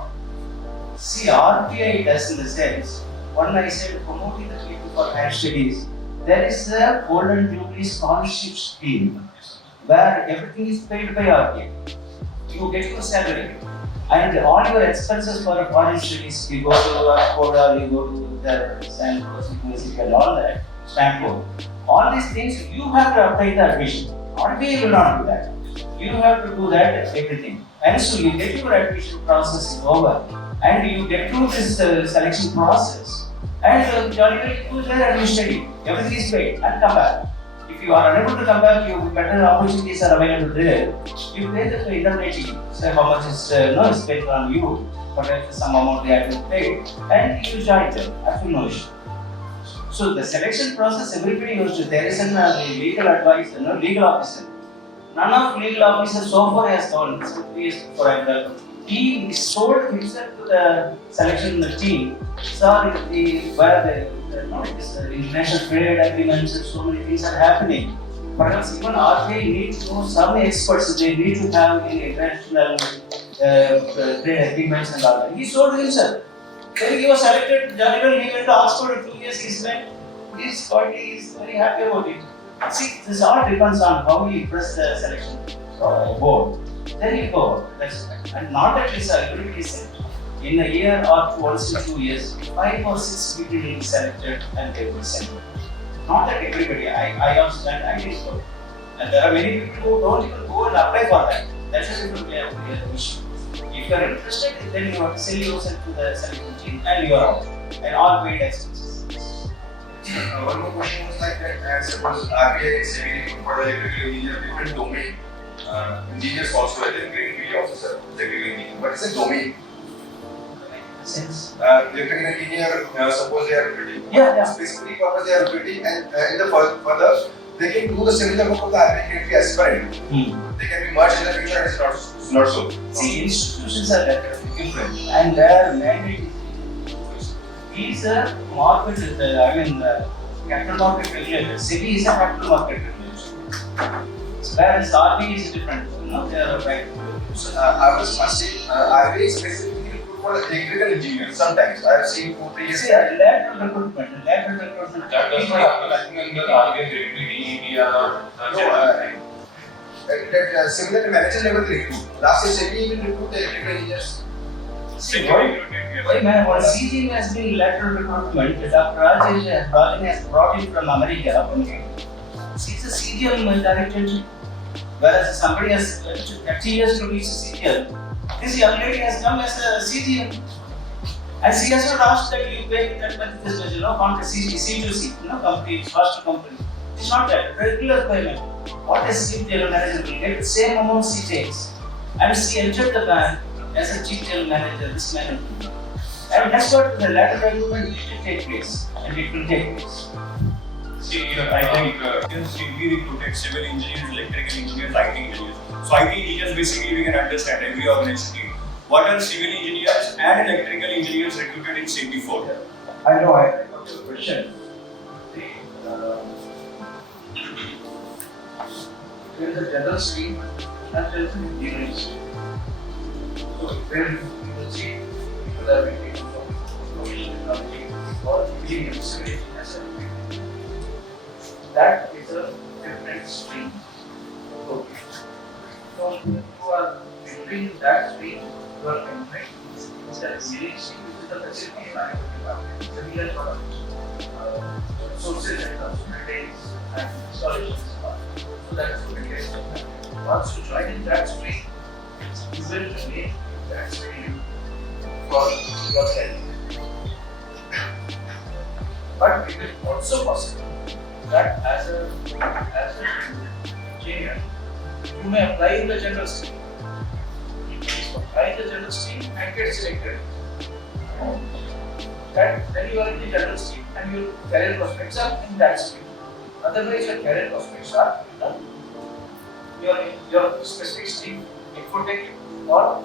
See, RBI does in the sense, when I said promoting the people for higher studies, there is a Golden Jubilee scholarship scheme where everything is paid by RBI. You get your salary and all your expenses for a foreign studies, you go to Oxford or you go to the Stanford University and all that, Stanford. All these things you have to apply the admission. RBI will not do that. You have to do that everything. And so you get your admission process over and you get through this selection process and jolly you there and you study. Everything is paid and come back. If you are unable to come back, you better opportunities are available there. You pay the indemnity. So how much is spent on you, but some amount they have to pay, and you join them. Absolutely no issue. So the selection process, everybody used to. There is a legal advisor, legal officer. None of legal officers so far has gone. For example, he sold himself to the selection team. So where the international trade agreements and so many things are happening. Perhaps even RBI needs to know some experts they need to have in international trade agreements and all that. He sold himself. Then he was selected, generally he went to Oxford 2 years he spent. His party is very happy about it. See, this all depends on how you press the selection board. Then you go. And not that it's a very recent. In a year or once in 2 years, 5 or 6 people will be selected and they will be sent. Not that everybody, I understand, I did so. And there are many people who don't even go and apply for that. That's a different issue. If you are interested, then you have to sell yourself to the selection team and you are out. And all paid expenses. One more question was like that, suppose RBI is saying for the electrical engineer, different domain. Engineers also have a great field officer, electrical engineer. What is a domain? Sense. Electrical engineer, suppose they are pretty. Specifically purpose they are pretty, and in the further, they can do the similar work of the RBI can be aspirant. They can be merged in the future, and it's not so. See, institutions are different, and their mandate is these are market, capital market regulators. SEBI is a capital market regulator. Whereas RBI is different. They are right. So, I was asking, RBI is specifically for the electrical engineer. Sometimes I have seen 2-3 years. See, lateral recruitment. That does not happen, I think, under RBI directly, similar to manager level recruit. Last year, SEBI even recruit the electrical engineers. See, why man, what CGM has been lateral recruitment, Dr. Rajan has brought in from America. She's a CGM director, whereas somebody has 30 years to reach a CGM. This young lady has come as a CGM. And she has not asked that you pay that much this much, contract C2C, company, first company. It's not that, regular payment. What is chief general manager will get the same amount she takes. And she entered the bank as a chief general manager, this management. And that's what the lateral recruitment will take place. And it will take place. See, I think we recruited civil engineers, electrical engineers, IT engineers. So IT engineers basically we can understand every organization. What are civil engineers and electrical engineers recruited in SEBI for? I know, I got your question. There is a general stream and there is an engineering stream. So where you will see people are being taken from professional technology or being in civil engineers and electrical. That is a different stream. So who are entering that stream, you are entering the engineering stream, which is the facility management department. So we have got sources and consultants and installations department. So that is what it is. Once you join in that stream, you will remain in that stream for your career. But it is also possible that as a engineer, you may apply in the general stream. Apply in the general stream and get selected. Then you are in the general stream and your career prospects are in that stream. Otherwise, your career prospects are in your specific stream, infotech or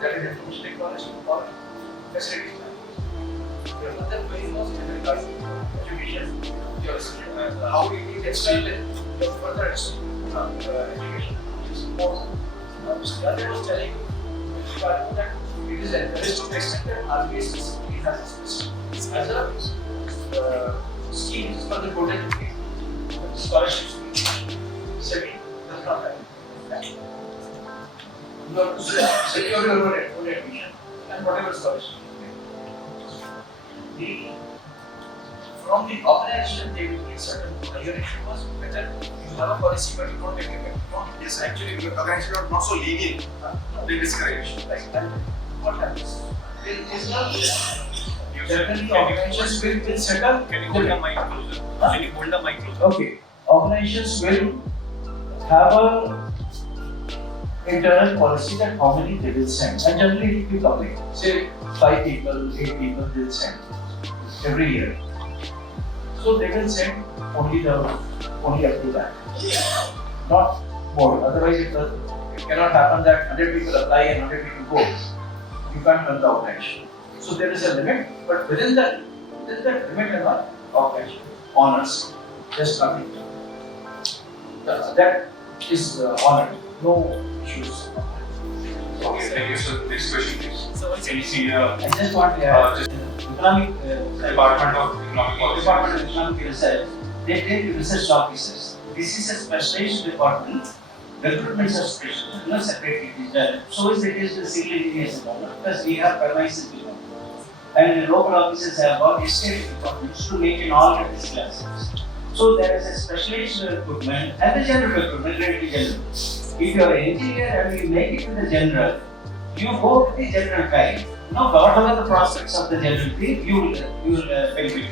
that is information technology or facilities management. Your other way was in regards to education. How you can excel in your further education. The other was telling that it is encouraged to the extent that RBI specifically has as a scheme for the good education, scholarship scheme. SEBI does not have that. You have to secure your own admission and whatever scholarship you get. From the organization, they will give certain priority was better. You have a policy, but you don't take it. Yes, actually, the organization are not so lenient. They discourage. Like, and what happens? There is no generally organizations will set up. Can you hold the mic closer? Can you hold the mic closer? Okay, organizations will have a internal policy that how many they will send, and generally it will be public. Say 5 people, 8 people they will send every year. So they will send only up to that, not more. Otherwise, it cannot happen that 100 people apply and 100 people go. You can't run the organization. So there is a limit, but within that limit, organization honors just nothing. That is honored. No issues. Okay, thank you, sir. Next question, please. Can you see I just want to add, Department of Economic Research, they take research officers. This is a specialized department. Recruitment is special, not separately done. So is the case with civil engineers because we have premises department. And the local officers have got estate departments to maintain all of these classes. So there is a specialized recruitment and the general recruitment related to general. If you are an engineer and you make it to the general, you go with the general kind. No, whatever the prospects of the general field, you will benefit.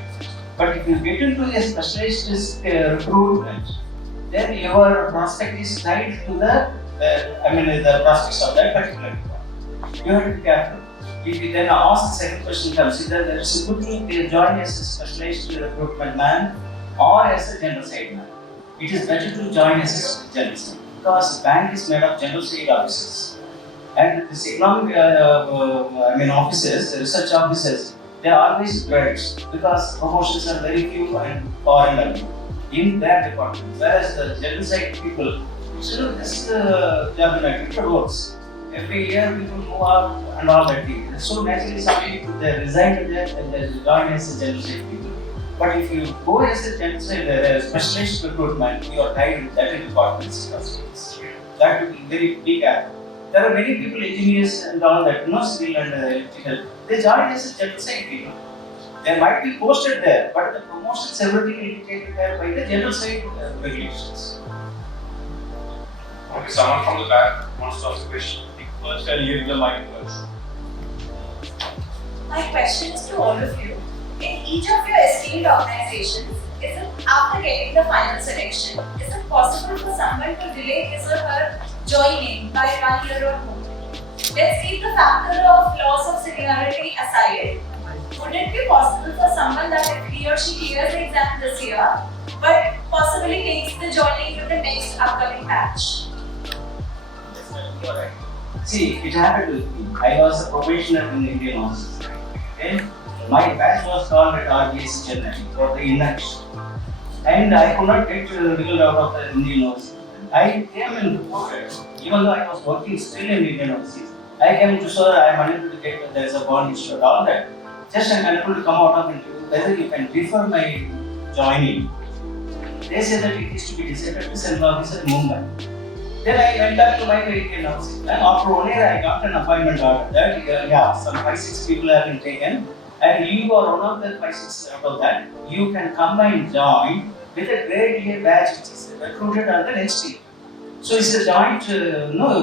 But if you get into a specialized recruitment, then your prospect is tied to the prospects of that particular department. You have to be careful. If you then ask the second question comes, either there is a good to join as a specialized recruitment man or as a general side man. It is better to join as a general side because the bank is made of general side officers. And this economic officers, the research officers, they are always graduates because promotions are very few and far and away in their department. Whereas the general side people, still this is the job it works. Every year people move up and all that thing. So naturally some people they resign there and they join as a general side people. But if you go as a general side specialist recruitment, you are tied with that department's customers. That would be very big app. There are many people, engineers and all that, civil and electrical, they join as a general side people. They might be posted there, but the promotions, everything will be taken care by the general side regulations. Okay, someone from the back wants to ask a question. First, I'll give the mic first. My question is to all of you. In each of your esteemed organizations, is it after getting the final selection, is it possible for someone to delay his or her joining by 1 year or more? Let's keep the factor of loss of seniority aside. Would it be possible for someone that if he or she clears the exam this year, but possibly takes the joining to the next upcoming batch? See, it happened with me. I was a probationer in the Indian Office. Okay? My batch was called at RBI Chennai for the induction. And I could not get wriggled out of the Indian Office. I came and reported, even though I was working still in Indian Office. I came to sir, I am unable to get, there is a bond issue, all that. Just I am unable to come out of interview, whether you can defer my joining. They said that it is to be decided at the central office in Mumbai. Then I went back to my vehicle house. And after 1 year, I got an appointment order that some 5-6 people have been taken, and you are one of the 5-6 out of that. You can come and join with a grade A batch which is recruited on the next year. So it's a joint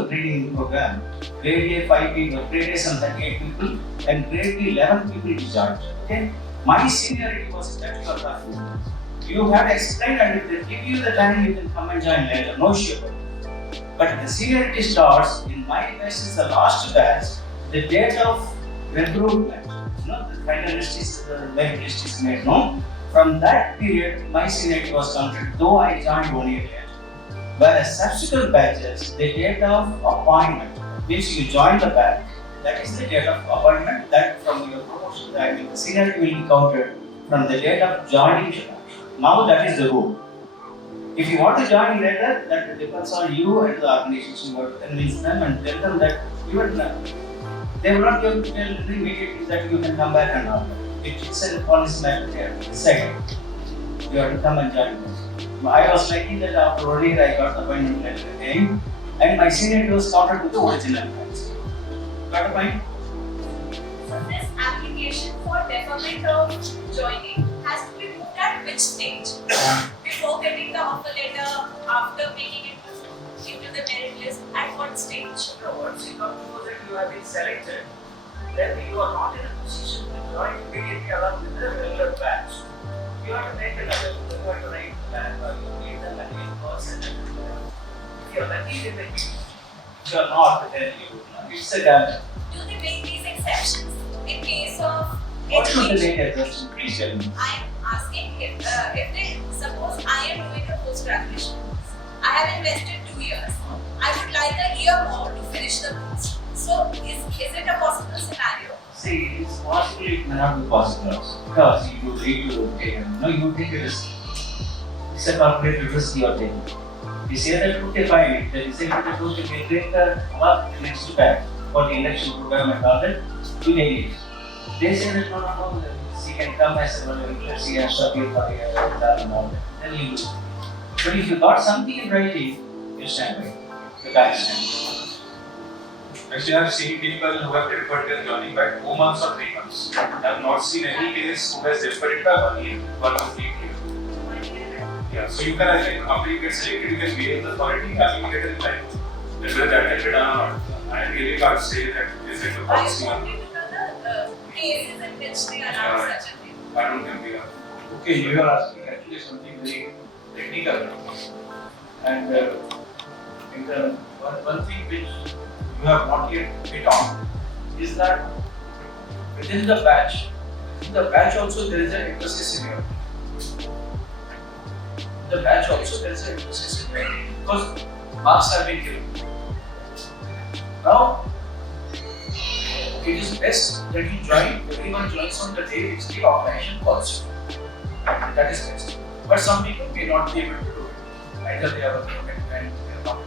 breeding program. Grade A 5 people, grade A some 38 people, and grade B 11 people is joined. Okay? My seniority was that you are talking about. You have to explain, and if they give you the time, you can come and join later, no issue. But the seniority starts, in my case, is the last batch, the date of recruitment. The final list is, the merit list is made known. From that period, my seniority was counted, though I joined 1 year later. Whereas subsequent batches, the date of appointment, which you join the batch, that is the date of appointment, that from your promotion, I mean, the seniority will be counted from the date of joining the batch. Now that is the rule. If you want to join later, that depends on you and the organization. You have to convince them and tell them that even they will not be able to tell immediately that you can come back and all. It is a policy matter there. Second, you have to come and join us. I was lucky that after 1 year I got the appointment letter again, and my seniority was counted with the original batch. Got a point? So this application for deferment of joining has to be moved at which stage? Before getting the offer letter, after making it into the merit list, at what stage? Once you come to know that you have been selected, then you are not in a position to join immediately along with the regular batch. You have to make another, you have to write the plan, or you give them an in-person. If you are lucky, they will give you. If you are not, then it's a gamble. Do they make these exceptions in case of What should they education? make exception? Please tell me. I am asking if they suppose I am doing a post-graduation course. I have invested 2 years. I would like a year more to finish the course. So is it a possible scenario? See, it's possible, it may not be possible because you read to take you take a risk. It's a calculated risk you are taking. You say that okay fine, the executive will take the next batch for the election program and all that, you take it. They say that no, she can come as a regular, she has to appear for the and all that. Then you do. But if you got something in writing, you stand by. You can't stand. Actually, I have seen people who have deferred their joining by 2 months or 3 months. I have not seen any case who has deferred it by 1 year, 1 complete year. Yeah, so you can actually completely get selected, you can be in the authority and you get a time. Whether that can be done or not. I really can't say that is it a I policy or wanted to know the cases in which they allow such a thing. I don't think we are. Okay, you are asking actually something very technical. And one thing which you have not yet hit on is that within the batch also there is an emphasis seniority. In the batch also there is an emphasis seniority because marks have been given. Now, it is best that you join, everyone joins on the day which the organization calls you. That is best. But some people may not be able to do it. Either they are working and they are not.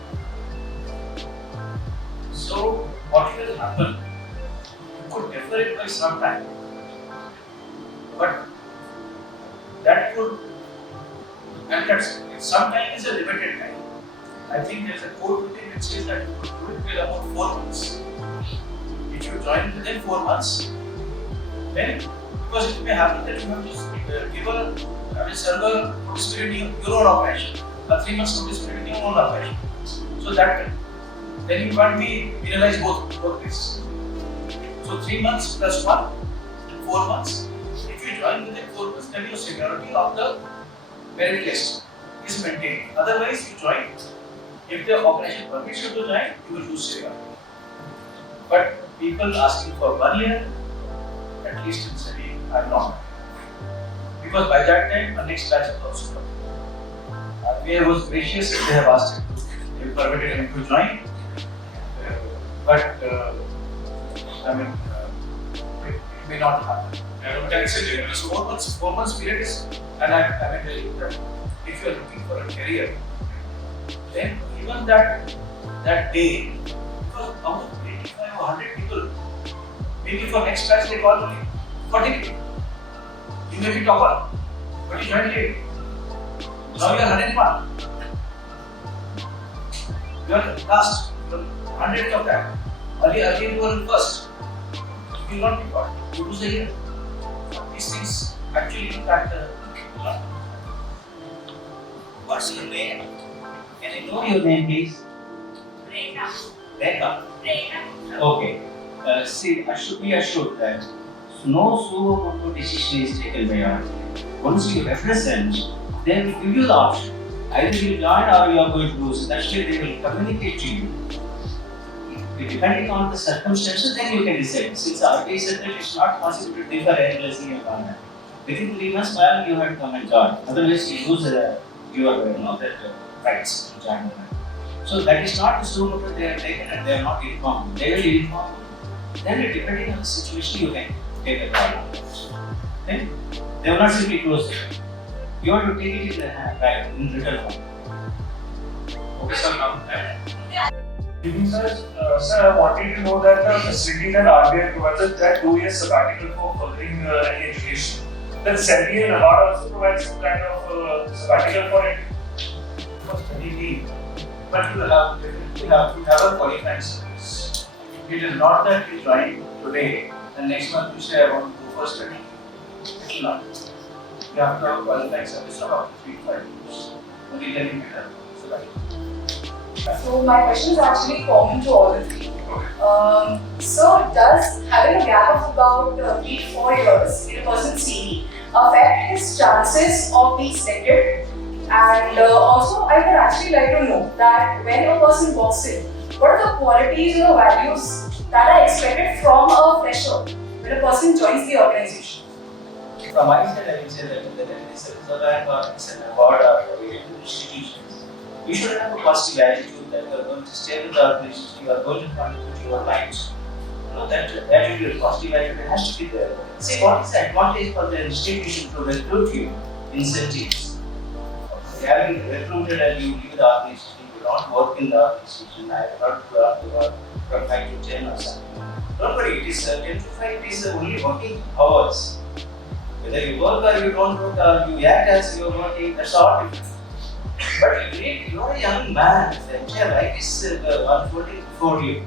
So, what will happen? You could defer it by some time. But that could, and that's sometimes is a limited time. I think there's a code within which says that you could do it with about 4 months. If you join within 4 months, then because it may happen that you have to give a server notice period in your own operation, a 3 months notice period in your own operation. So that then you can't be penalized both ways. So 3 months plus 1, 4 months. If you join within 4 months, then your seniority of the merit list is maintained. Otherwise, you join. If the organization permits you to join, you will lose seniority. But people asking for 1 year, at least in SEBI, are not. Because by that time, the next batch will also come. RBI was gracious, they have asked him to, they permitted him to join. But, it may not happen. That's it. This 4 months period is, and I telling you that if you are looking for a career, then even that day, because out of 85 or 100 people, maybe for next batch they call only 40 people. You may be topper, but you joined late. Now you are 101. You are last, you are 100th of that. Earlier you were first. You will not be caught. You lose a year. These things actually impact the learning. What's your name? Can I know your name, please? Rekha. Rekha. Rekha. Okay. See, I should be assured that no super decision is taken by RBI. Once you represent, they will give you the option. Either you join or you are going to lose. That's why they will communicate to you. Depending on the circumstances, then you can decide. Since RBI said that it's not possible to differ endlessly upon that. Within 3 months, while you have to come and join. Otherwise, you lose your rights to join the bank. So that is not the super they have taken and they are not informed. They will inform you. Then depending on the situation, you can take a call. Okay? They will not simply close it. You have to take it in the hand, right, in written form. Okay, sir, now. Evening, sir. Sir, I wanted to know that the facility that RBI provides that 2 years sabbatical for furthering any education. Then SEBI and NABARD also provides some kind of sabbatical for it. For study leave, but you definitely have to have a qualifying service. It is not that you join today and next month you say I want to go for study. It will not. You have to have a qualifying service of up to 3 to 5 years. Only then you can have sabbatical. So my question is actually common to all of you. So does having a gap of about 3 to 4 years in a person's CV affect his chances of being selected? And also I would actually like to know that when a person walks in, what are the qualities or values that are expected from a fresher when a person joins the organization? From my side, I will say that whether it is a reserve bank or it is an award or related institutions, you should have a positive attitude that you are going to stay with the organization, you are going to contribute your lives. You know, that attitude, positive attitude has to be there. See, what is the advantage for the institution to recruit you? Incentives. Having recruited and you leave the organization, you will not work in the organization, I will not go to work from 5 to 10 or something. Don't worry, it is 10 to 5 is only working hours. Whether you work or you don't work or you act as you are working, that's all different. But you are a young man, the entire life is unfolding before you.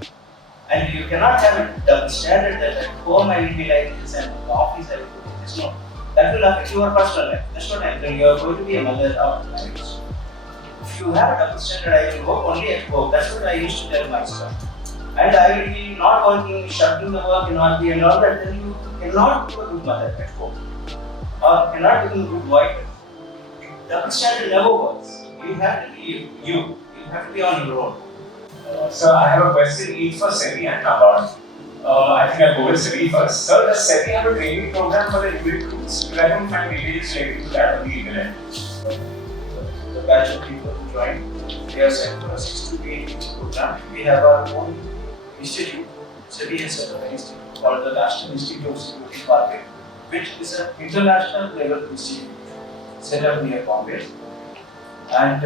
And you cannot have a double standard that at home I will be like this and in the office I will be like this. No. That will affect your personal life. That's what I'm telling you. You are going to be a mother of marriage. If you have a double standard, I will work only at home. That's what I used to tell myself. And I will be not working, shutting the work in RBI and all that, then you cannot be a good mother at home. Or cannot become a good wife. Double standard never works. You have to be you. You have to be on your own. Sir, I have a question each for SEBI and NABARD. I think I'll go with SEBI first. Sir, does SEBI have a training program for the new recruits? Because I don't find details related to that on the internet. The batch of people who join, they are sent for a 6 to 8 weeks program. We have our own institute, SEBI has set up an institute called the National Institute of Securities Market, which is an international level institute set up near Bombay. And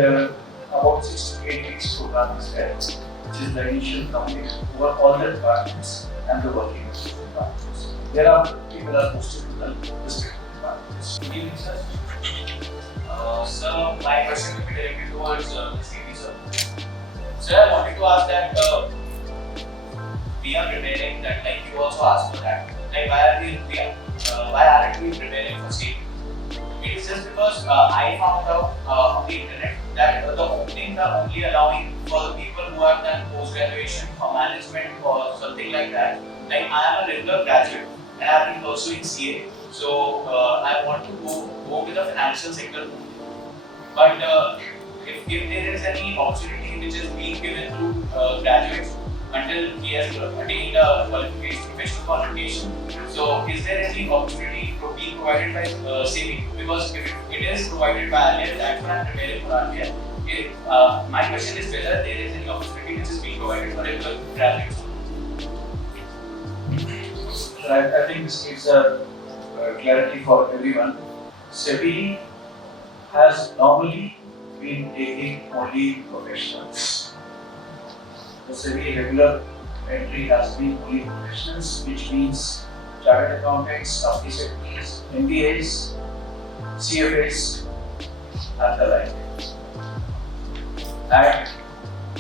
about 6 to 8 weeks program is there, which is the initial complete over all the departments and the working departments. Thereafter, people are posted to the respective departments. Good evening, sir. Sir, my question will be directed towards the CV, sir. Sir, I wanted to ask that we are preparing that, like you also asked for that. Like, why aren't we preparing for CV? It is just because I found out on the internet that the openings are only allowing for the people who have done post-graduation or management or something like that. Like, I am a regular graduate and I have been pursuing CA. So, I want to go with the financial sector. But if there is any opportunity which is being given to graduates until he has attained a qualification, professional qualification, so is there any opportunity being provided by SEBI? Because if it is provided by RBI, that's what I am preparing for RBI. My question is whether there is any opportunity which is being provided for regular graduates. I think this gives a clarity for everyone. SEBI has normally been taking only professionals. The SEBI regular entry has been only professionals, which means chartered accountants, company secretaries, MBAs, CFAs, and the like. And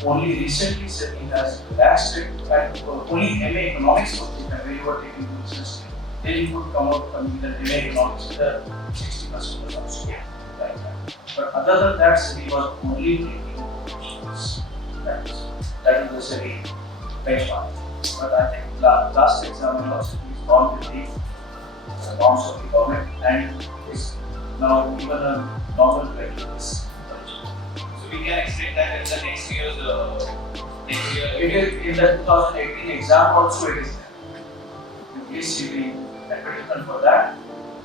only recently SEBI has relaxed it, and only MA economics was taken where you were taking business. Then you could come out from the MA economics with a 60% or something like that. But other than that, SEBI was only taking business. That is the SEBI benchmark. But I think last exam was gone with the norms of the government and is now even a normal regular. So we can expect that in the next year. It is in the 2018 exam also it is there. You please see the advertisement for that.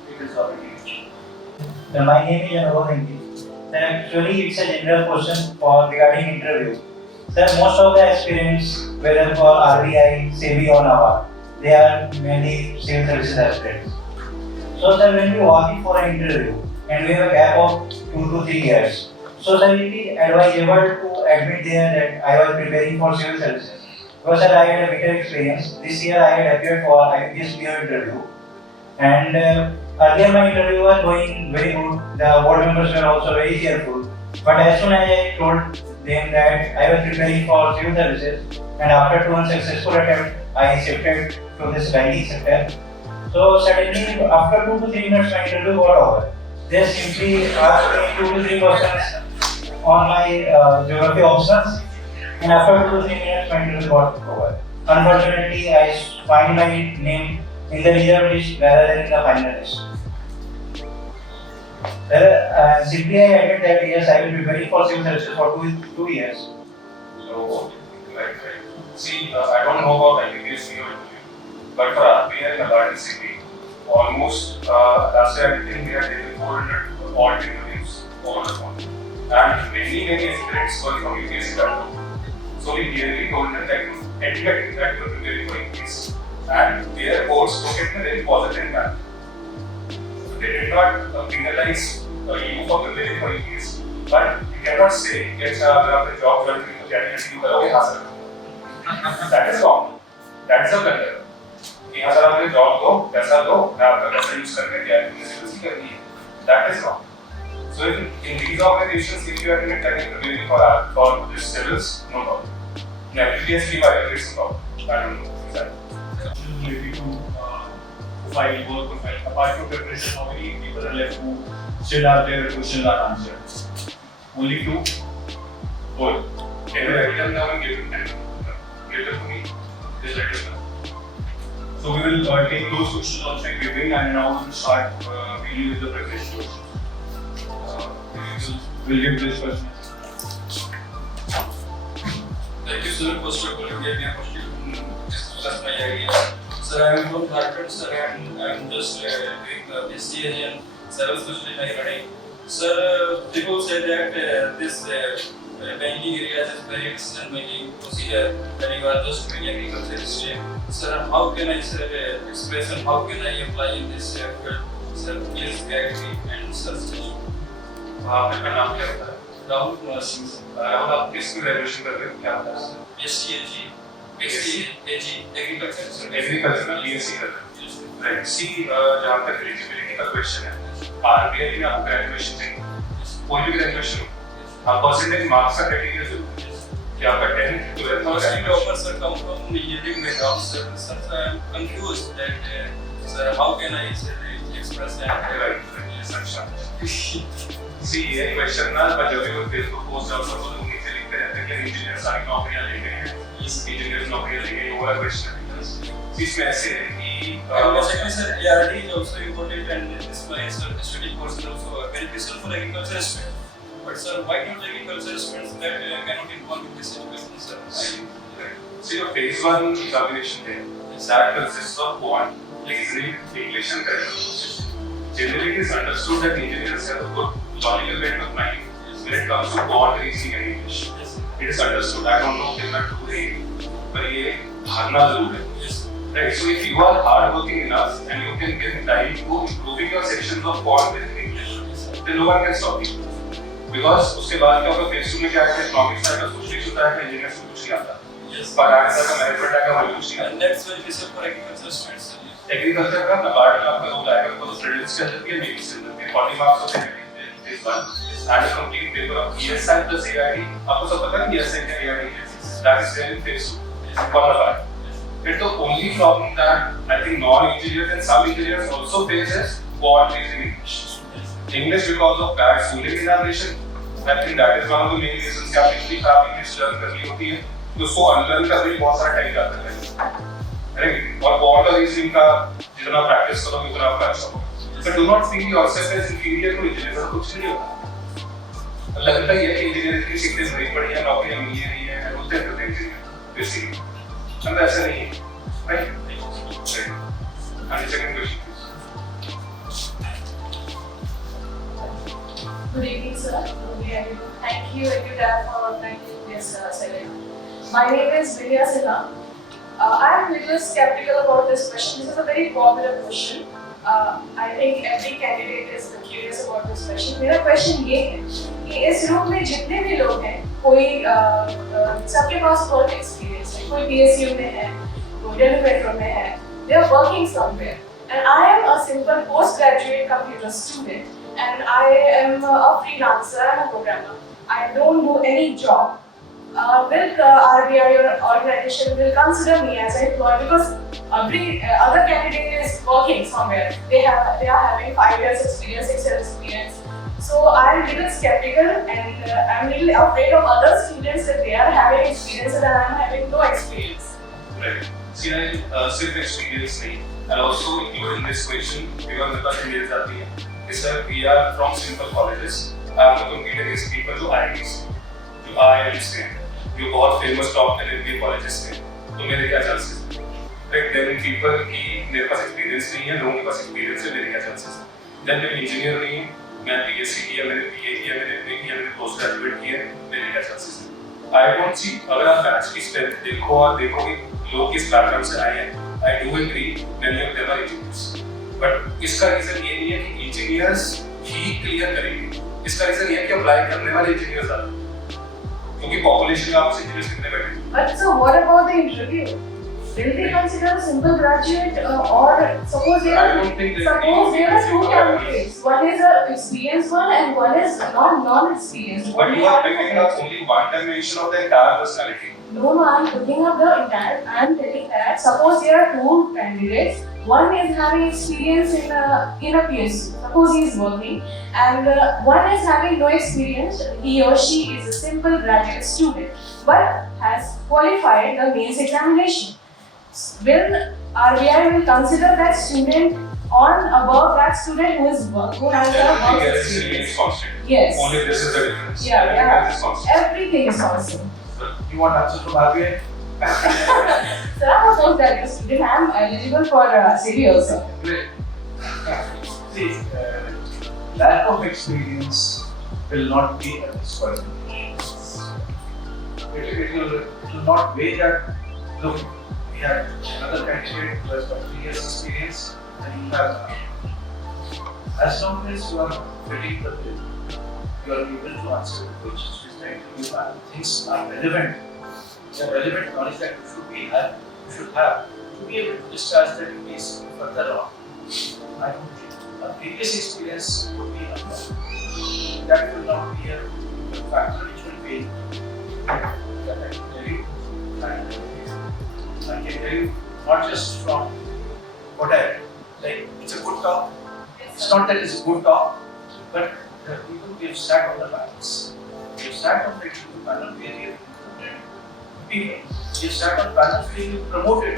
It is already issued. My name is Anubhav. Actually, it's a general question for regarding interview. Sir, most of the aspirants, whether for RBI, SEBI or NABARD, they are mainly civil services aspirants. So, sir, when we walk in for an interview and we have a gap of 2 to 3 years, so sir, it is advisable to admit there that I was preparing for civil services. Because sir, I had a better experience. This year I had appeared for IPS interview, and earlier my interview was going very good. The board members were also very careful. But as soon as I told them that I was preparing for civil services, and after 2 unsuccessful attempts, I shifted to this banking sector. So suddenly, after 2 to 3 minutes, my interview got over. They simply asked me 2 to 3 questions on my geography options, and after 2 to 3 minutes, my interview got over. Unfortunately, I find my name in the reserve list rather than in the final list. Simply I admit that yes, I will be preparing for civil services for 2 years. So, see, I don't know about IPS but for RBI and NABARD and SEBI, almost last year I think we had taken 400 odd interviews over the phone. And many aspirants were from UPSC background. So we clearly told them that you admit that you are preparing for UPSC. And their course took it in a very positive manner. They did not penalize you for preparing for UPSC. But you cannot say, yes, the job you are doing, you can That is wrong. That is a blunder. यहाँ sir आपने job दो, पैसा दो, मैं आपका पैसा use करके क्या करनी है? That is wrong. So in these organizations, if you are preparing for this civils, no problem. In IPS, it's a problem. I don't know exactly. Related to file, work profile. Apart from preparation, how many people are left who still have their questions unanswered? Only 2. Good. Can you write them down and give them to me? Just let us know. So we will take those questions also in between, and now we will start dealing with the preparation questions. We'll give this question. Thank you, sir. First of all, you gave me a question. Just my idea. Sir, I am from Jharkhand, sir, and I am just doing STA and service specialty in Haryana. Sir, people say that this banking area is very decision making procedure when you are just doing agriculture stream. Sir, how can I express and how can I apply in this field? Sir, please guide me and suggestion. आपका नाम क्या होता है? राहुल कुमार सिंह। राहुल, आप किसकी graduation कर रहे हो? क्या होता है? STAG एग्रीकल्चर BSc कर रहे हो। Right. See, जहाँ तक एलिजिबिलिटी का क्वेश्चन है, RBI ने आपको ग्रेजुएशन दी, कोई भी ग्रेजुएशन हो, आप परसेंटेज मार्क्स का क्राइटेरिया जरूर है कि आपका 10th 12th और toppers sir come from engineering background, sir. Sir, I am confused that sir, how can I express that? Right. See, ये क्वेश्चन ना जब भी वो फेसबुक पोस्ट डालता है तो नीचे लिखते रहते हैं कि इंजीनियर सारी नौकरियां ले गए हैं, इंजीनियर नौकरियां ले गए, वो वाला क्वेश्चन है। इसमें ऐसे है कि basically sir, ERD is also important and this my study course is also beneficial for agriculture students. But sir, why don't agriculture students that cannot involve in this education, sir? See, your phase 1 examination there, that consists of one, listening, English and grammar. Generally, it is understood that engineers have a good logical bent of mind when it comes to bond reasoning and English. It is understood. I don't know if that true है, but ये धारणा जरूर है. Right. So if you are hardworking enough and you can give time to improving your sections of bond with English, then no one can stop you. Because उसके बाद क्या होगा? phase 2 में क्या है? Economics का कुछ नहीं होता है, engineers को कुछ नहीं आता. पर आगे का management का कुछ नहीं आता. And that's beneficial for agriculture students. Agriculture का NABARD में आपका 2 लाख का तो क्रेडिट्स चल जाती है, मेरी चल जाती है, 40 मार्क्स होते हैं, one and a complete paper of ESI plus AID. आपको सब पता है ESI क्या AID है? That is there in phase 2. Qualified. But the only problem that I think non-engineers and some engineers also face is what is English. English because of bad schooling examination. I think that is one of the main reasons कि आप इतनी खराब English learn कर ली होती है तो उसको unlearn करने में बहुत सारा time जाता है, right? और बहुत सारी चीज़ों का जितना practice करोगे उतना आपका अच्छा होगा. But do not feel yourself as inferior to engineers. ऐसा कुछ नहीं होता. लगता ही है कि engineering की शिक्षाएं बड़ी बड़ी हैं, नौकरियां मिल रही हैं, बोलते हैं engineering basically. अंदर ऐसा नहीं है, right? And the second question. Good evening, sir. Thank you, EduTap, for organizing this seminar. My name is Vidya Sinha. I am a little skeptical about this question. This is a very popular question. I think every candidate is curious about this question. मेरा question ये है कि इस room में जितने भी लोग हैं, कोई सबके पास work experience है, कोई PSU में है, कोई EduTap में है, they are working somewhere. And I am a simple postgraduate computer student. And I am a freelancer and a programmer. I don't do any job. Will RBI or organization will consider me as an employee because every other candidate is working somewhere. They are having 5 years experience, 6 years experience. So I'm a little skeptical and I'm a little afraid of other students that they are having experience and I'm having no experience. Right. See, I सिर्फ experience नहीं, and also including this question because the person is आती है. Sir, we are from simple colleges. I am competing against people जो IITs, जो IIMs हैं, जो बहुत famous top 10 MBA colleges हैं. तो मेरे क्या chances हैं? Like there are people कि मेरे पास experience नहीं है, लोगों के पास experience है, मेरे क्या chances हैं? Then मैं engineer नहीं हूँ, मैं BSc किया, मैंने BA किया, मैंने MA किया, मैंने post graduate किया, मेरे क्या chances हैं? I don't see अगर आप batch की strength देखो और देखोगे लोग किस background से आए हैं. I do agree many of them are engineers. But इसका रीजन ये नहीं है कि इंजीनियर्स ही क्लियर करेंगे. इसका रीजन ये है कि अप्लाई करने वाले इंजीनियर्स ज्यादा हैं क्योंकि पॉपुलेशन का आपसे इंजीनियर्स कितने बैठे हैं. But so what about the interview? Will they consider a simple graduate or suppose there are two candidates? One is an experienced one and one is non-experienced. But you are picking up only one dimension of the entire personality. No, I'm picking up the entire. I'm telling that suppose there are two candidates. One is having experience in a PSU. Suppose he is working, and one is having no experience. He or she is a simple graduate student, but has qualified the mains examination. Will RBI will consider that student on above that student who is who has the work experience? Constant. Yes. Only this is the difference. Yeah. Everything is constant. You want answer from RBI? Sir, I'm a postgraduate student. I'm eligible for SEBI also. Great. See, lack of experience will not be a disqualification. It will not weigh that. Look, we have another candidate who has got 3 years experience and you have none. As long as you are fitting the bill, you are able to answer the questions which the interview and things are relevant. The relevant knowledge that you should have to be able to discharge the duties further on. I don't think a previous experience would be enough. That will not be a factor which will be that I can tell you. And I can tell you not just from what I like. It's a good talk. It's not that it's a good talk, but the people we have sat on the panels. We have sat on the panel where we have recruited people. We have sat on panels where we have promoted.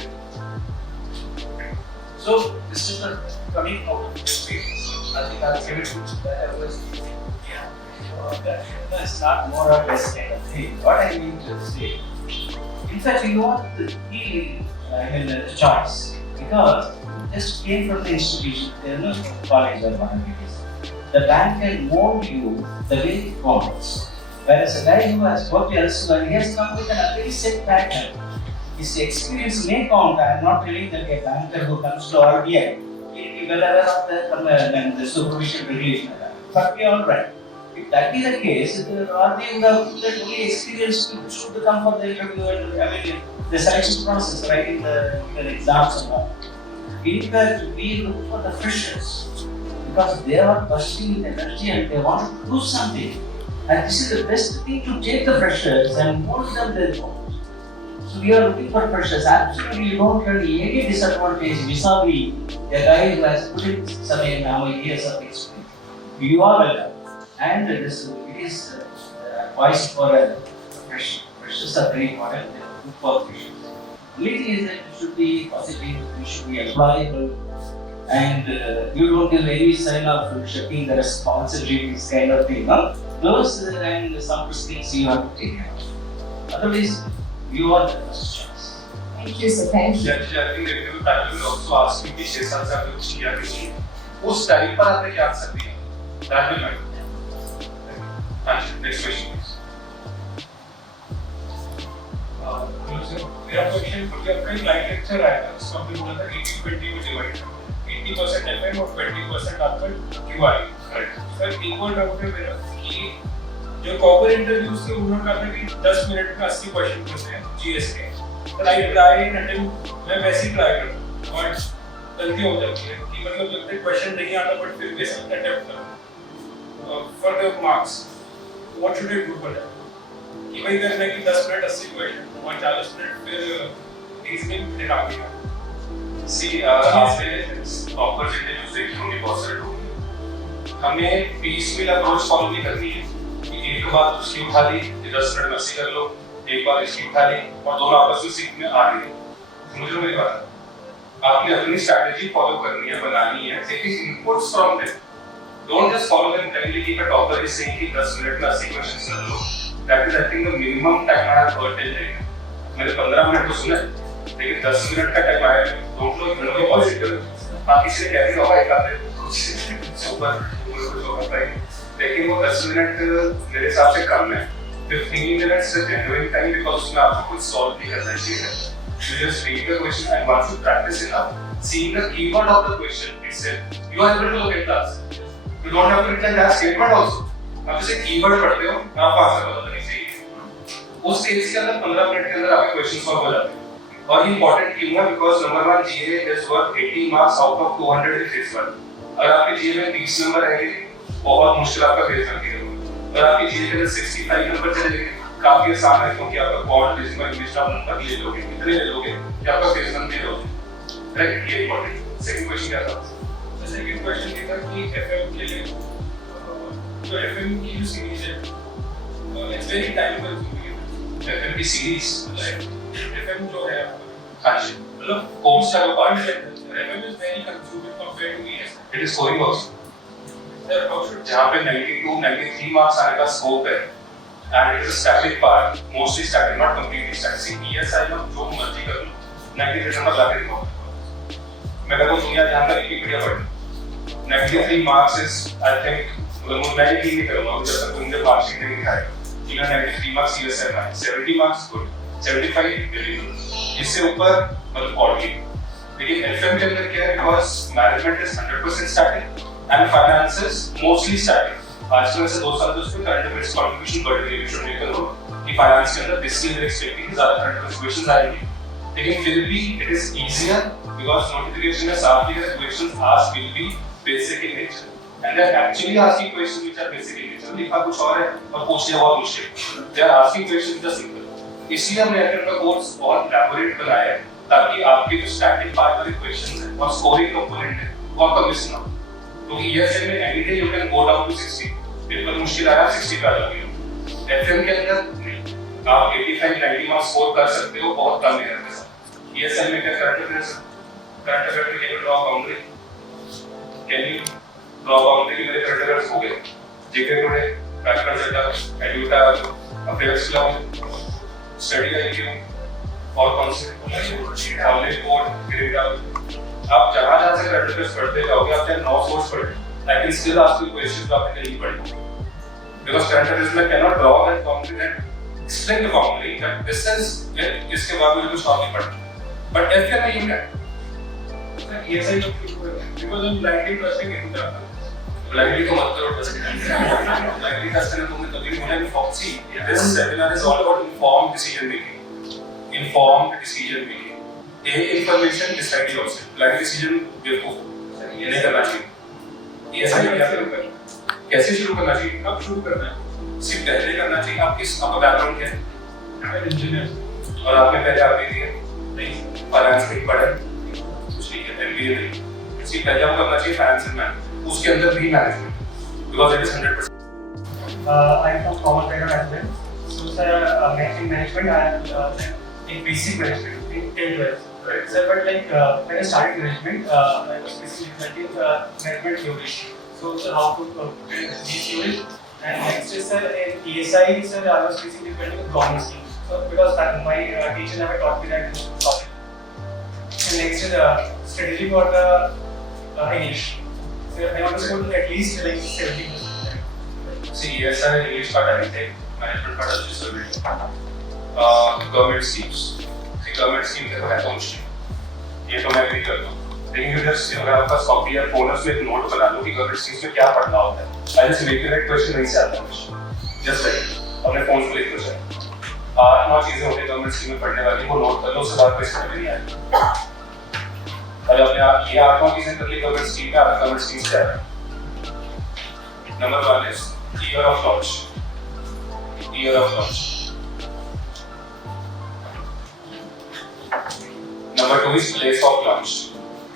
So this is the coming out of experience. I think I'll give it to that was That's not more or less kind of thing. What I mean to say, in fact, you want the the choice because you just came from the institution, there is no college or whatever it is. The bank can mold you the way it wants. Whereas a guy who has worked elsewhere, he has come with a very set pattern. His experience may count. I am not telling that a banker who comes to RBI will be well aware of the supervision regulation. But we are all right. If that is the case, RBI would have put that only experienced people should come for the interview and the selection process, writing the exams and all. In fact, we look for the freshers. because they are bursting with energy and they want to do something. And this is the best thing to take the freshers and mold them their own. So we are looking for freshers. Absolutely, you don't have any disadvantage vis-a-vis a guy who has put in some years of experience. You are welcome. And it is wise for a fresher. Freshers are very important. They are good for freshers. Only thing is that you should be positive, you should be employable, and you don't give any sign of shirking the responsibility, this kind of thing. No? Those and some things you have to take care of. Otherwise, you are the first choice. Thank you, sir. Thank you. Judge, I think the interview panel will also ask you कि 6 साल से आपने कुछ किया नहीं है. उस time पर आपने क्या आंसर दिया? That will matter. Next question, please. मेरा क्वेश्चन क्योंकि आपका एक लाइव लेक्चर आया था उसमें आपने बोला था 80-20 में डिवाइड करो 80% FM और 20% आपका QI सर एक और डाउट है मेरा कि जो कॉपर इंटरव्यूज थे उन्होंने कहा था कि 10 मिनट में 80 क्वेश्चन पूछते हैं जीएस के तो आई ट्राई एंड अटेम्प्ट मैं वैसे ही ट्राई करता हूं बट गलती हो जाती है कि मतलब लगता है क्वेश्चन नहीं आता बट फिर भी सब अटेम्प्ट करो for the marks what should I do for that कि वही करना है कि 10 मिनट 80 क्वेश्चन और 40 मिनट फिर रीजनिंग फिर आ गया See, आपने टॉपर्स इंटरव्यूज देखे होंगे बहुत सारे लोग. हमें पीसफुल अप्रोच फॉलो नहीं करनी है कि एक बार उसकी उठा ली, 10 मिनट में 80 कर लो, एक बार इसकी उठा ली और दोनों आपस में सीखने आ रही है. समझ लो मेरी बात. आपने अपनी स्ट्रैटेजी फॉलो करनी है, बनानी है, taking inputs from them. Don't just follow them blindly कि a topper is saying कि 10 मिनट में 80 क्वेश्चंस कर लो. That is I think the minimum time I have heard till date. मैंने 15 मिनट तो सुने, लेकिन 10 मिनट का टाइम आया. Don't know इतना भी पॉसिबल. आप किसी ने कहते होगा एक आधे सुपर कुछ होगा भाई. लेकिन वो 10 मिनट मेरे हिसाब से कम है. 15 minutes is genuine time because उसमें आपको कुछ solve नहीं करना चाहिए. You just read the question and once you practice enough, seeing the keyword of the question itself, you are able to look at the answer. You don't have to read the entire statement also. आप जैसे keyword पढ़ते हो, आपको answer पता होना चाहिए. उस stage के अंदर 15 मिनट के अंदर आपके क्वेश्चन सॉल्व हो जाते हैं. और ये इंपॉर्टेंट क्यों है? Because number 1 GA is worth 80 marks out of 200 in phase 1. अगर आपके जीए में 30 नंबर आएंगे, बहुत मुश्किल आपका फेस करती है. अगर आपके जीए में 65 नंबर चले जाएंगे, काफी आसान है क्योंकि आपका क्वांट डेसिमल इंग्लिश आप नंबर ले लोगे. कितने ले लोगे कि आपका फेस बन के लोगे. राइट, ये इंपॉर्टेंट. सेकंड क्वेश्चन क्या था? सेकंड क्वेश्चन ये था कि एफएम के लिए तो एफएम की जो सीरीज है it's very time consuming. FM की सीरीज एफएम जो है हाँ जी, मतलब कौन सा पार्ट है? FM is very consuming compared to ES. It is scoring also. Sir how should जहाँ पे 92 93 मार्क्स आने का स्कोप है and it is a static part, mostly static, not completely static. See, ESI में जो मर्जी कर लो, 93 नंबर लाके दिखाओ. मैं कहता हूँ दुनिया जहाँ तक विकिपीडिया पढ़ 93 मार्क्स is I think मैं ये नहीं करूँगा जब तक तुमने मार्क्स नहीं दिखाएगा. कि 93 मार्क्स ESI में 70 मार्क्स गुड, 75 वेरी गुड. इससे ऊपर मतलब ऑलरेडी. लेकिन FM के अंदर क्या है? Because management is 100% static and finance is mostly static. आजकल से 2 साल उसमें करंट अफेयर्स कंट्रीब्यूशन बढ़ गई है. शुड मेक करो कि फाइनेंस के अंदर दिस ईयर एक्सपेक्टिंग ज्यादा करंट अफेयर्स क्वेश्चंस आएंगे. लेकिन फिर भी it is easier because notification में साफ लिखा है questions asked will be basic in nature and they are actually asking questions which are basic in nature. लिखा कुछ और है और पूछ लिया बहुत मुश्किल. They are asking questions just simple. इसलिए हमने एफएम का कोर्स बहुत एलैबोरेट बनाया है ताकि आपके जो स्टैटिक पार्ट वाले क्वेश्चंस हैं और स्कोरिंग कंपोनेंट है वो आपका मिस ना हो. क्योंकि ईएसए में any day you can go down to 60. बिल्कुल मुश्किल आया 60 पे आ जाओगे. एफएम के अंदर आप 85 90 मार्क्स स्कोर कर सकते हो बहुत कम मेहनत के साथ. ईएसएल में क्या करंट अफेयर्स में can draw boundary. Can you draw boundary? मेरे करंट अफेयर्स हो गए, GK today, factor setup, एडुटैप, affairs club, study IQ और कौन से हमने कोड ग्रेड आउट. आप जहां से करंट अफेयर्स पढ़ते जाओगे आप चाहे 9 सोर्स पढ़े I can still ask you questions जो आपने कहीं पढ़ी. Because current affairs में cannot draw that boundary and explain the boundary that this is it. इसके बाद मुझे कुछ और नहीं पढ़ना. But FK में ये क्या? सर ESI लोग क्यों because I'm blindly trusting EduTap. Blindly तो मत करो trust. Blindly trust करने तुमने कभी भी होना नहीं. Foxy. This seminar is all about informed decision making. Informed decision making. A information decide yourself. Blind decision बेवकूफ. ये नहीं करना चाहिए. ESI क्या शुरू करना, कैसे शुरू करना चाहिए, कब शुरू करना है, सिर्फ पहले करना चाहिए। आपका बैकग्राउंड क्या है? इंजीनियर। और आपने पहले आप दिए नहीं फाइनेंस में पढ़ा कुछ नहीं किया, MBA नहीं, सिर्फ पहले आपको करना चाहिए फाइनेंस एंड मैनेजमेंट, उसके अंदर भी management, because it is 100%। I am from commerce background as well. So, sir, in management, I am in basic management in 10th. Right. Sir, but like when I started management, I was basically studying management theory. So, sir, how to these theories? And next is sir, in ESI, sir, I was basically building a government scheme. So, because my teacher never taught me that in college. And next is strategy for the English. So, I want to school at least like 70%. See, ESI English का time थे, management का touch सर्वे, government schemes, government scheme देखो है तो मुश्किल, ये तो मैं भी करता हूँ, लेकिन you just अगर आपका कॉपी या फोनर्स में एक नोट बना लो कि गवर्नमेंट स्कीम्स में क्या पढ़ना होता है, I just make it question नहीं से आता है मुझे, just like अपने फोन से लिख दो चाहे, 8-9 चीजें होती हैं गवर्नमेंट स्कीम में पढ़ने वाली, वो नोट कर लो, उसके बाद क्वेश्चन नहीं आएगा। अगर आपने ये 8-9 चीजें कर ली गवर्नमेंट स्कीम में, आपका गवर्नमेंट स्कीम्स क्या है? Number 1 is year of launch. Year of launch. Number 2 is place of launch.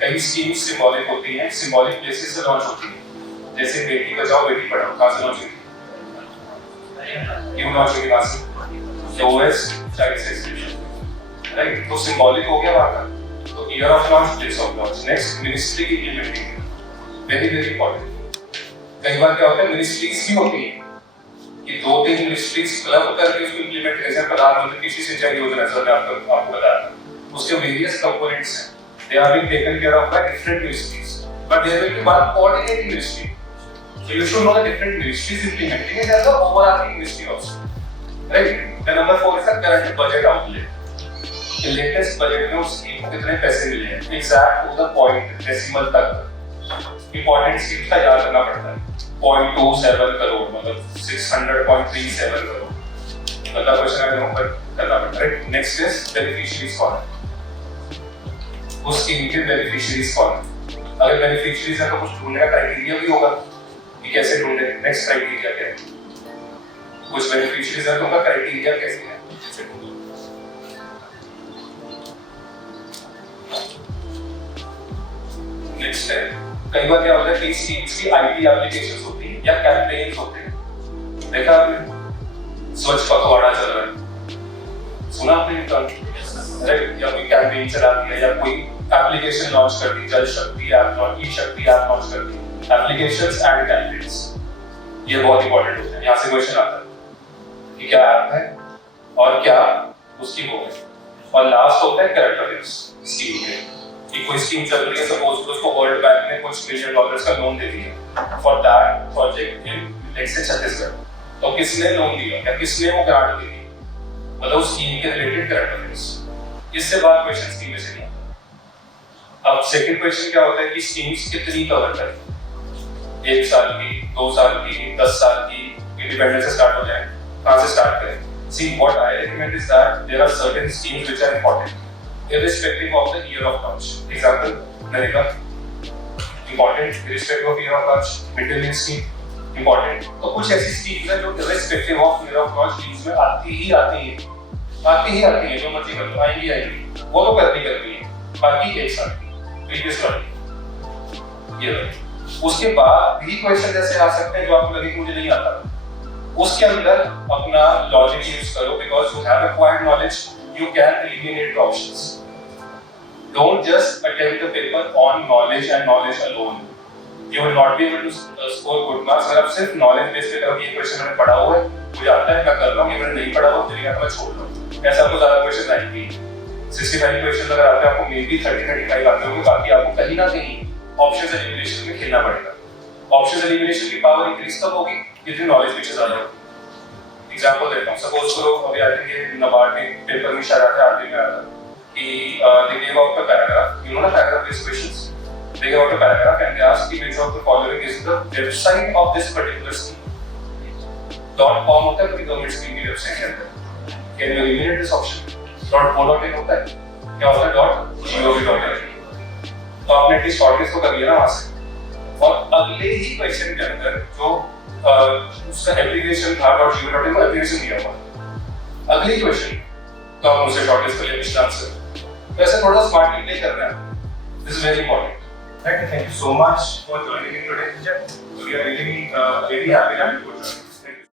कई schemes symbolic होती हैं, symbolic places से launch होती हैं. जैसे बेटी बचाओ बेटी पढ़ाओ, कहाँ से launch होगी? क्यों launch होगी कहाँ से? Lowest child sex ratio. Right? तो symbolic हो गया वहाँ का. तो year of launch, place of launch. Next, ministry की implementing. Very very important. कई बार क्या होता है मिनिस्ट्रीज भी होती हैं कि 2-3 मिनिस्ट्रीज क्लब करके उसको इंप्लीमेंट कैसे प्रधानमंत्री कृषि सिंचाई योजना सर मैं आपको बताया था उसके वेरियस कंपोनेंट्स हैं they are being taken care of by different ministries but there will be one coordinating ministry so you should know the different ministries implementing it as a overarching ministry also right the number 4 is the current budget outlay latest budget में उस scheme को कितने पैसे मिले हैं exact to the point decimal तक important schemes का याद करना पड़ता है 0.27 करोड़ मतलब 600.37 करोड़ अगला क्वेश्चन है ऊपर करना पड़ता है नेक्स्ट इज बेनिफिशियरीज कौन है उस स्कीम के बेनिफिशियरीज कौन है अगर बेनिफिशियरीज है तो कुछ ढूंढने का क्राइटेरिया भी होगा कि कैसे ढूंढे नेक्स्ट क्राइटेरिया क्या है कुछ बेनिफिशियरीज है तो उनका क्राइटेरिया कैसे है कैसे ढूंढो नेक्स्ट है कई बार क्या होता है कि स्कीम्स की आईटी एप्लीकेशंस होती हैं या कैंपेन्स होते हैं देखा आपने स्वच्छ पखवाड़ा चल रहा है सुना आपने ये टर्म या कोई कैंपेन चला दिया या कोई एप्लीकेशन लॉन्च कर दी जल शक्ति ऐप लॉन्च ई शक्ति ऐप लॉन्च कर दी एप्लीकेशंस एंड कैंपेन्स ये बहुत इंपॉर्टेंट होते हैं यहाँ से क्वेश्चन आता है कि क्या ऐप है और क्या उसकी वो है और लास्ट होता है कैरेक्टर स्कीम के कि कोई स्कीम चल रही है सपोज उसको वर्ल्ड बैंक ने कुछ $1 बिलियन का लोन दे दिया for that project in let's say Chhattisgarh तो किसने लोन दिया या किसने वो ग्रांट दी मतलब उस स्कीम के रिलेटेड करंट अफेयर्स इससे बाद क्वेश्चन स्कीम में से नहीं आता अब सेकंड क्वेश्चन क्या होता है कि स्कीम्स कितनी कवर करें 1 साल की 2 साल की 10 साल की इंडिपेंडेंस से स्टार्ट हो जाए कहां से स्टार्ट करें see what I recommend is that there are certain schemes which are important irrespective of the year of launch. Example, Narega, important, irrespective of year of launch. Middle meal scheme, important. तो कुछ ऐसी schemes हैं जो irrespective of year of launch schemes में आती ही आती हैं, जो मर्जी कर लो, आएंगी, वो तो करनी है, बाकी 1 साल की, previous वाली, ये रही। उसके बाद भी क्वेश्चन जैसे आ सकते हैं जो आपको लगे कि मुझे नहीं आता, उसके अंदर अपना लॉजिक यूज करो because you have acquired knowledge, you can eliminate the options. Don't just attempt the paper on knowledge and knowledge alone. You will not be able to score good marks. अगर आप सिर्फ knowledge base पे करोगे ये question मैंने पढ़ा हुआ है, मुझे आता है मैं कर रहा हूँ, ये मैंने नहीं पढ़ा हुआ चलिए मैं छोड़ रहा हूँ। ऐसा आपको ज़्यादा क्वेश्चन आएंगे। 65 क्वेश्चन अगर आते हैं आपको मे बी 30-35 आते होंगे, बाकी आपको कहीं ना कहीं ऑप्शंस एलिमिनेशन में खेलना पड़ेगा। ऑप्शंस एलिमिनेशन की पावर इंक्रीज तब होगी जितनी नॉलेज पीछे ज़्यादा होगी। एग्जांपल देता हूँ, सपोज करो अभी आई थिंक ये NABARD के पेपर में शायद आता है RBI में आता है कि they gave out a paragraph, you know the paragraph based questions. They gave out a paragraph and they asked which of the following is the website of this particular scheme. .com होता है कभी government scheme की website के अंदर. Can you eliminate this option? .co.in होता है. क्या होता है .gov.in. तो आपने एटलीस्ट शॉर्टलिस्ट तो कर लिया ना वहाँ से. और अगला अगले ही क्वेश्चन के अंदर जो उसका एप्लीकेशन था .gov.in को एप्लीकेशन दिया हुआ अगले क्वेश्चन तो हम उसे शॉर्टलिस्ट कर लेंगे आंसर। तो ऐसे थोड़ा स्मार्टली प्ले कर रहे हैं। This is very important. Thank you so much. For joining in today. We are really very happy that you could join.